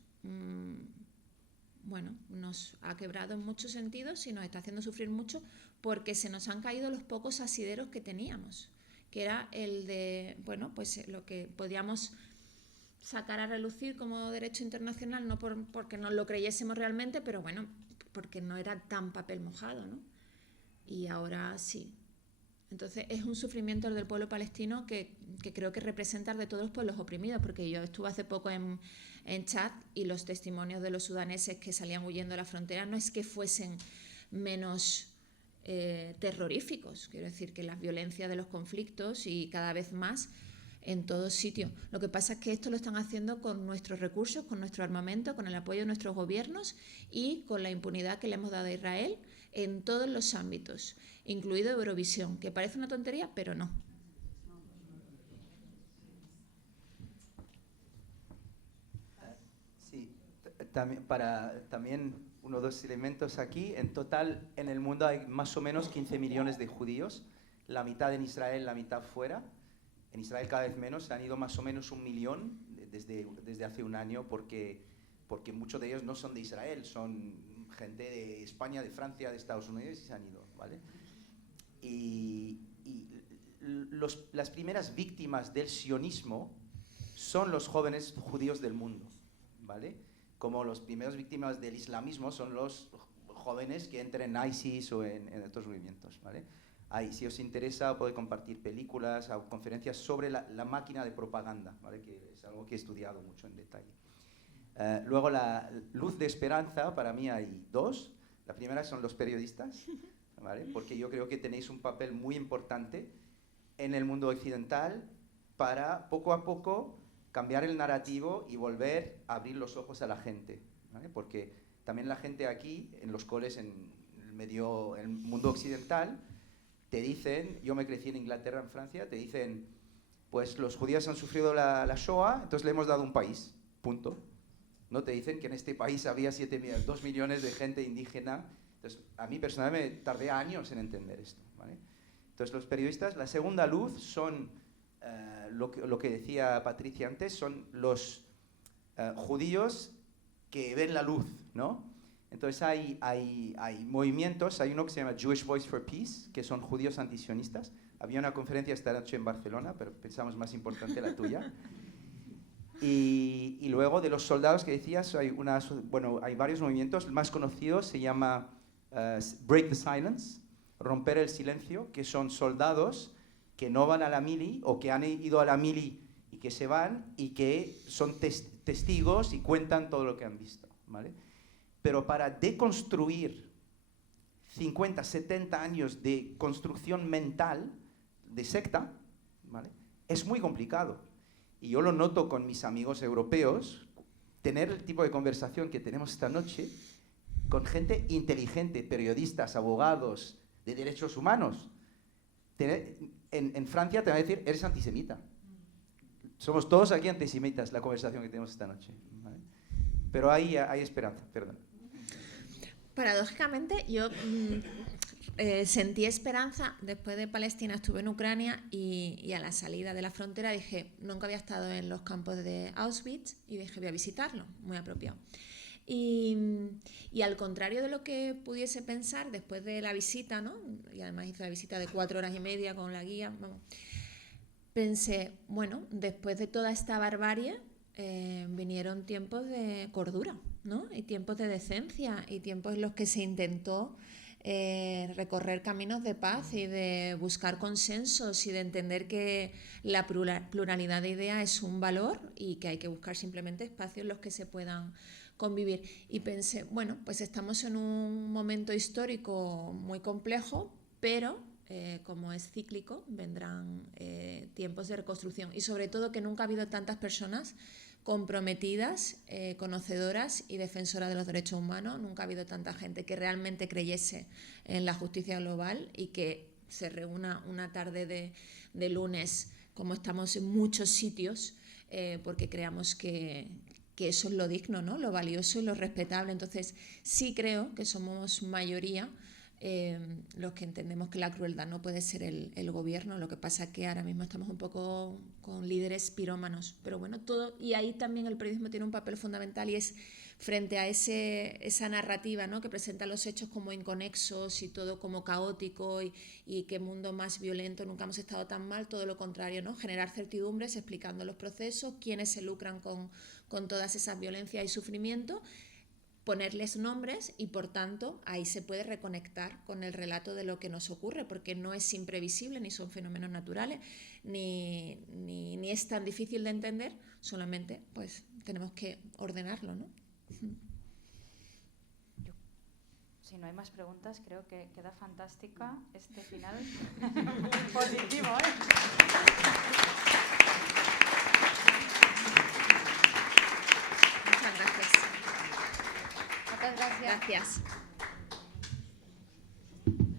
ha quebrado en muchos sentidos y nos está haciendo sufrir mucho porque se nos han caído los pocos asideros que teníamos, que era el de, pues lo que podíamos sacar a relucir como derecho internacional, no porque no lo creyésemos realmente, pero bueno, porque no era tan papel mojado, ¿no? Y ahora sí. Entonces es un sufrimiento el del pueblo palestino que creo que representa de todos los pueblos oprimidos, porque yo estuve hace poco en Chad y los testimonios de los sudaneses que salían huyendo a la frontera no es que fuesen menos terroríficos, quiero decir que las violencias de los conflictos y cada vez más en todos sitios. Lo que pasa es que esto lo están haciendo con nuestros recursos, con nuestro armamento, con el apoyo de nuestros gobiernos y con la impunidad que le hemos dado a Israel en todos los ámbitos, incluido Eurovisión, que parece una tontería, pero no. Sí, también uno o dos elementos aquí. En total, en el mundo hay más o menos 15 millones de judíos, la mitad en Israel, la mitad fuera. En Israel cada vez menos, se han ido más o menos 1 millón desde hace un año porque muchos de ellos no son de Israel, son gente de España, de Francia, de Estados Unidos y se han ido, ¿vale? Y las primeras víctimas del sionismo son los jóvenes judíos del mundo, ¿vale? Como los primeros víctimas del islamismo son los jóvenes que entran en ISIS o en otros movimientos, ¿vale? Ahí, si os interesa, podéis compartir películas o conferencias sobre la máquina de propaganda, ¿vale? Que es algo que he estudiado mucho en detalle. Luego, la luz de esperanza, para mí hay dos. La primera son los periodistas, ¿vale? Porque yo creo que tenéis un papel muy importante en el mundo occidental para, poco a poco, cambiar el narrativo y volver a abrir los ojos a la gente, ¿vale? Porque también la gente aquí, en los coles, en el mundo occidental, te dicen, yo me crecí en Inglaterra, en Francia, te dicen, pues los judíos han sufrido la Shoah, entonces le hemos dado un país, punto. No te dicen que en este país había 2 millones de gente indígena. Entonces, a mí personalmente me tardé años en entender esto, ¿vale? Entonces, los periodistas, la segunda luz son, lo que decía Patricia antes, son los judíos que ven la luz, ¿no? Entonces hay movimientos, hay uno que se llama Jewish Voice for Peace, que son judíos antisionistas. Había una conferencia esta noche en Barcelona, pero pensamos más importante la tuya. Y luego de los soldados que decías, hay varios movimientos. El más conocido se llama Break the Silence, romper el silencio, que son soldados que no van a la mili o que han ido a la mili y que se van y que son testigos y cuentan todo lo que han visto, ¿vale? Pero para deconstruir 50, 70 años de construcción mental, de secta, ¿vale? Es muy complicado. Y yo lo noto con mis amigos europeos, tener el tipo de conversación que tenemos esta noche con gente inteligente, periodistas, abogados, de derechos humanos. En Francia te van a decir, eres antisemita. Somos todos aquí antisemitas, la conversación que tenemos esta noche, ¿vale? Pero hay esperanza, perdón. Paradójicamente, yo sentí esperanza. Después de Palestina estuve en Ucrania y a la salida de la frontera dije, nunca había estado en los campos de Auschwitz y dije, voy a visitarlo, muy apropiado. Y al contrario de lo que pudiese pensar después de la visita, ¿no? Y además hice la visita de 4 horas y media con la guía, pensé, bueno, después de toda esta barbarie vinieron tiempos de cordura, ¿no? Y tiempos de decencia y tiempos en los que se intentó recorrer caminos de paz y de buscar consensos y de entender que la pluralidad de ideas es un valor y que hay que buscar simplemente espacios en los que se puedan convivir. Y pensé, bueno, pues estamos en un momento histórico muy complejo, pero como es cíclico, vendrán tiempos de reconstrucción y sobre todo que nunca ha habido tantas personas comprometidas, conocedoras y defensoras de los derechos humanos. Nunca ha habido tanta gente que realmente creyese en la justicia global y que se reúna una tarde de lunes, como estamos en muchos sitios, porque creamos que eso es lo digno, ¿no? Lo valioso y lo respetable. Entonces, sí creo que somos mayoría los que entendemos que la crueldad no puede ser el gobierno. Lo que pasa es que ahora mismo estamos un poco con líderes pirómanos, pero bueno, todo, y ahí también el periodismo tiene un papel fundamental, y es frente a esa narrativa, ¿no?, que presenta los hechos como inconexos y todo como caótico y qué mundo más violento, nunca hemos estado tan mal, todo lo contrario, ¿no?, generar certidumbres explicando los procesos, quiénes se lucran con todas esas violencias y sufrimiento, ponerles nombres, y por tanto ahí se puede reconectar con el relato de lo que nos ocurre, porque no es imprevisible, ni son fenómenos naturales, ni es tan difícil de entender, solamente pues tenemos que ordenarlo, ¿no? Si no hay más preguntas, creo que queda fantástica este final positivo, ¿eh? Muchas gracias. Muchas gracias. Gracias.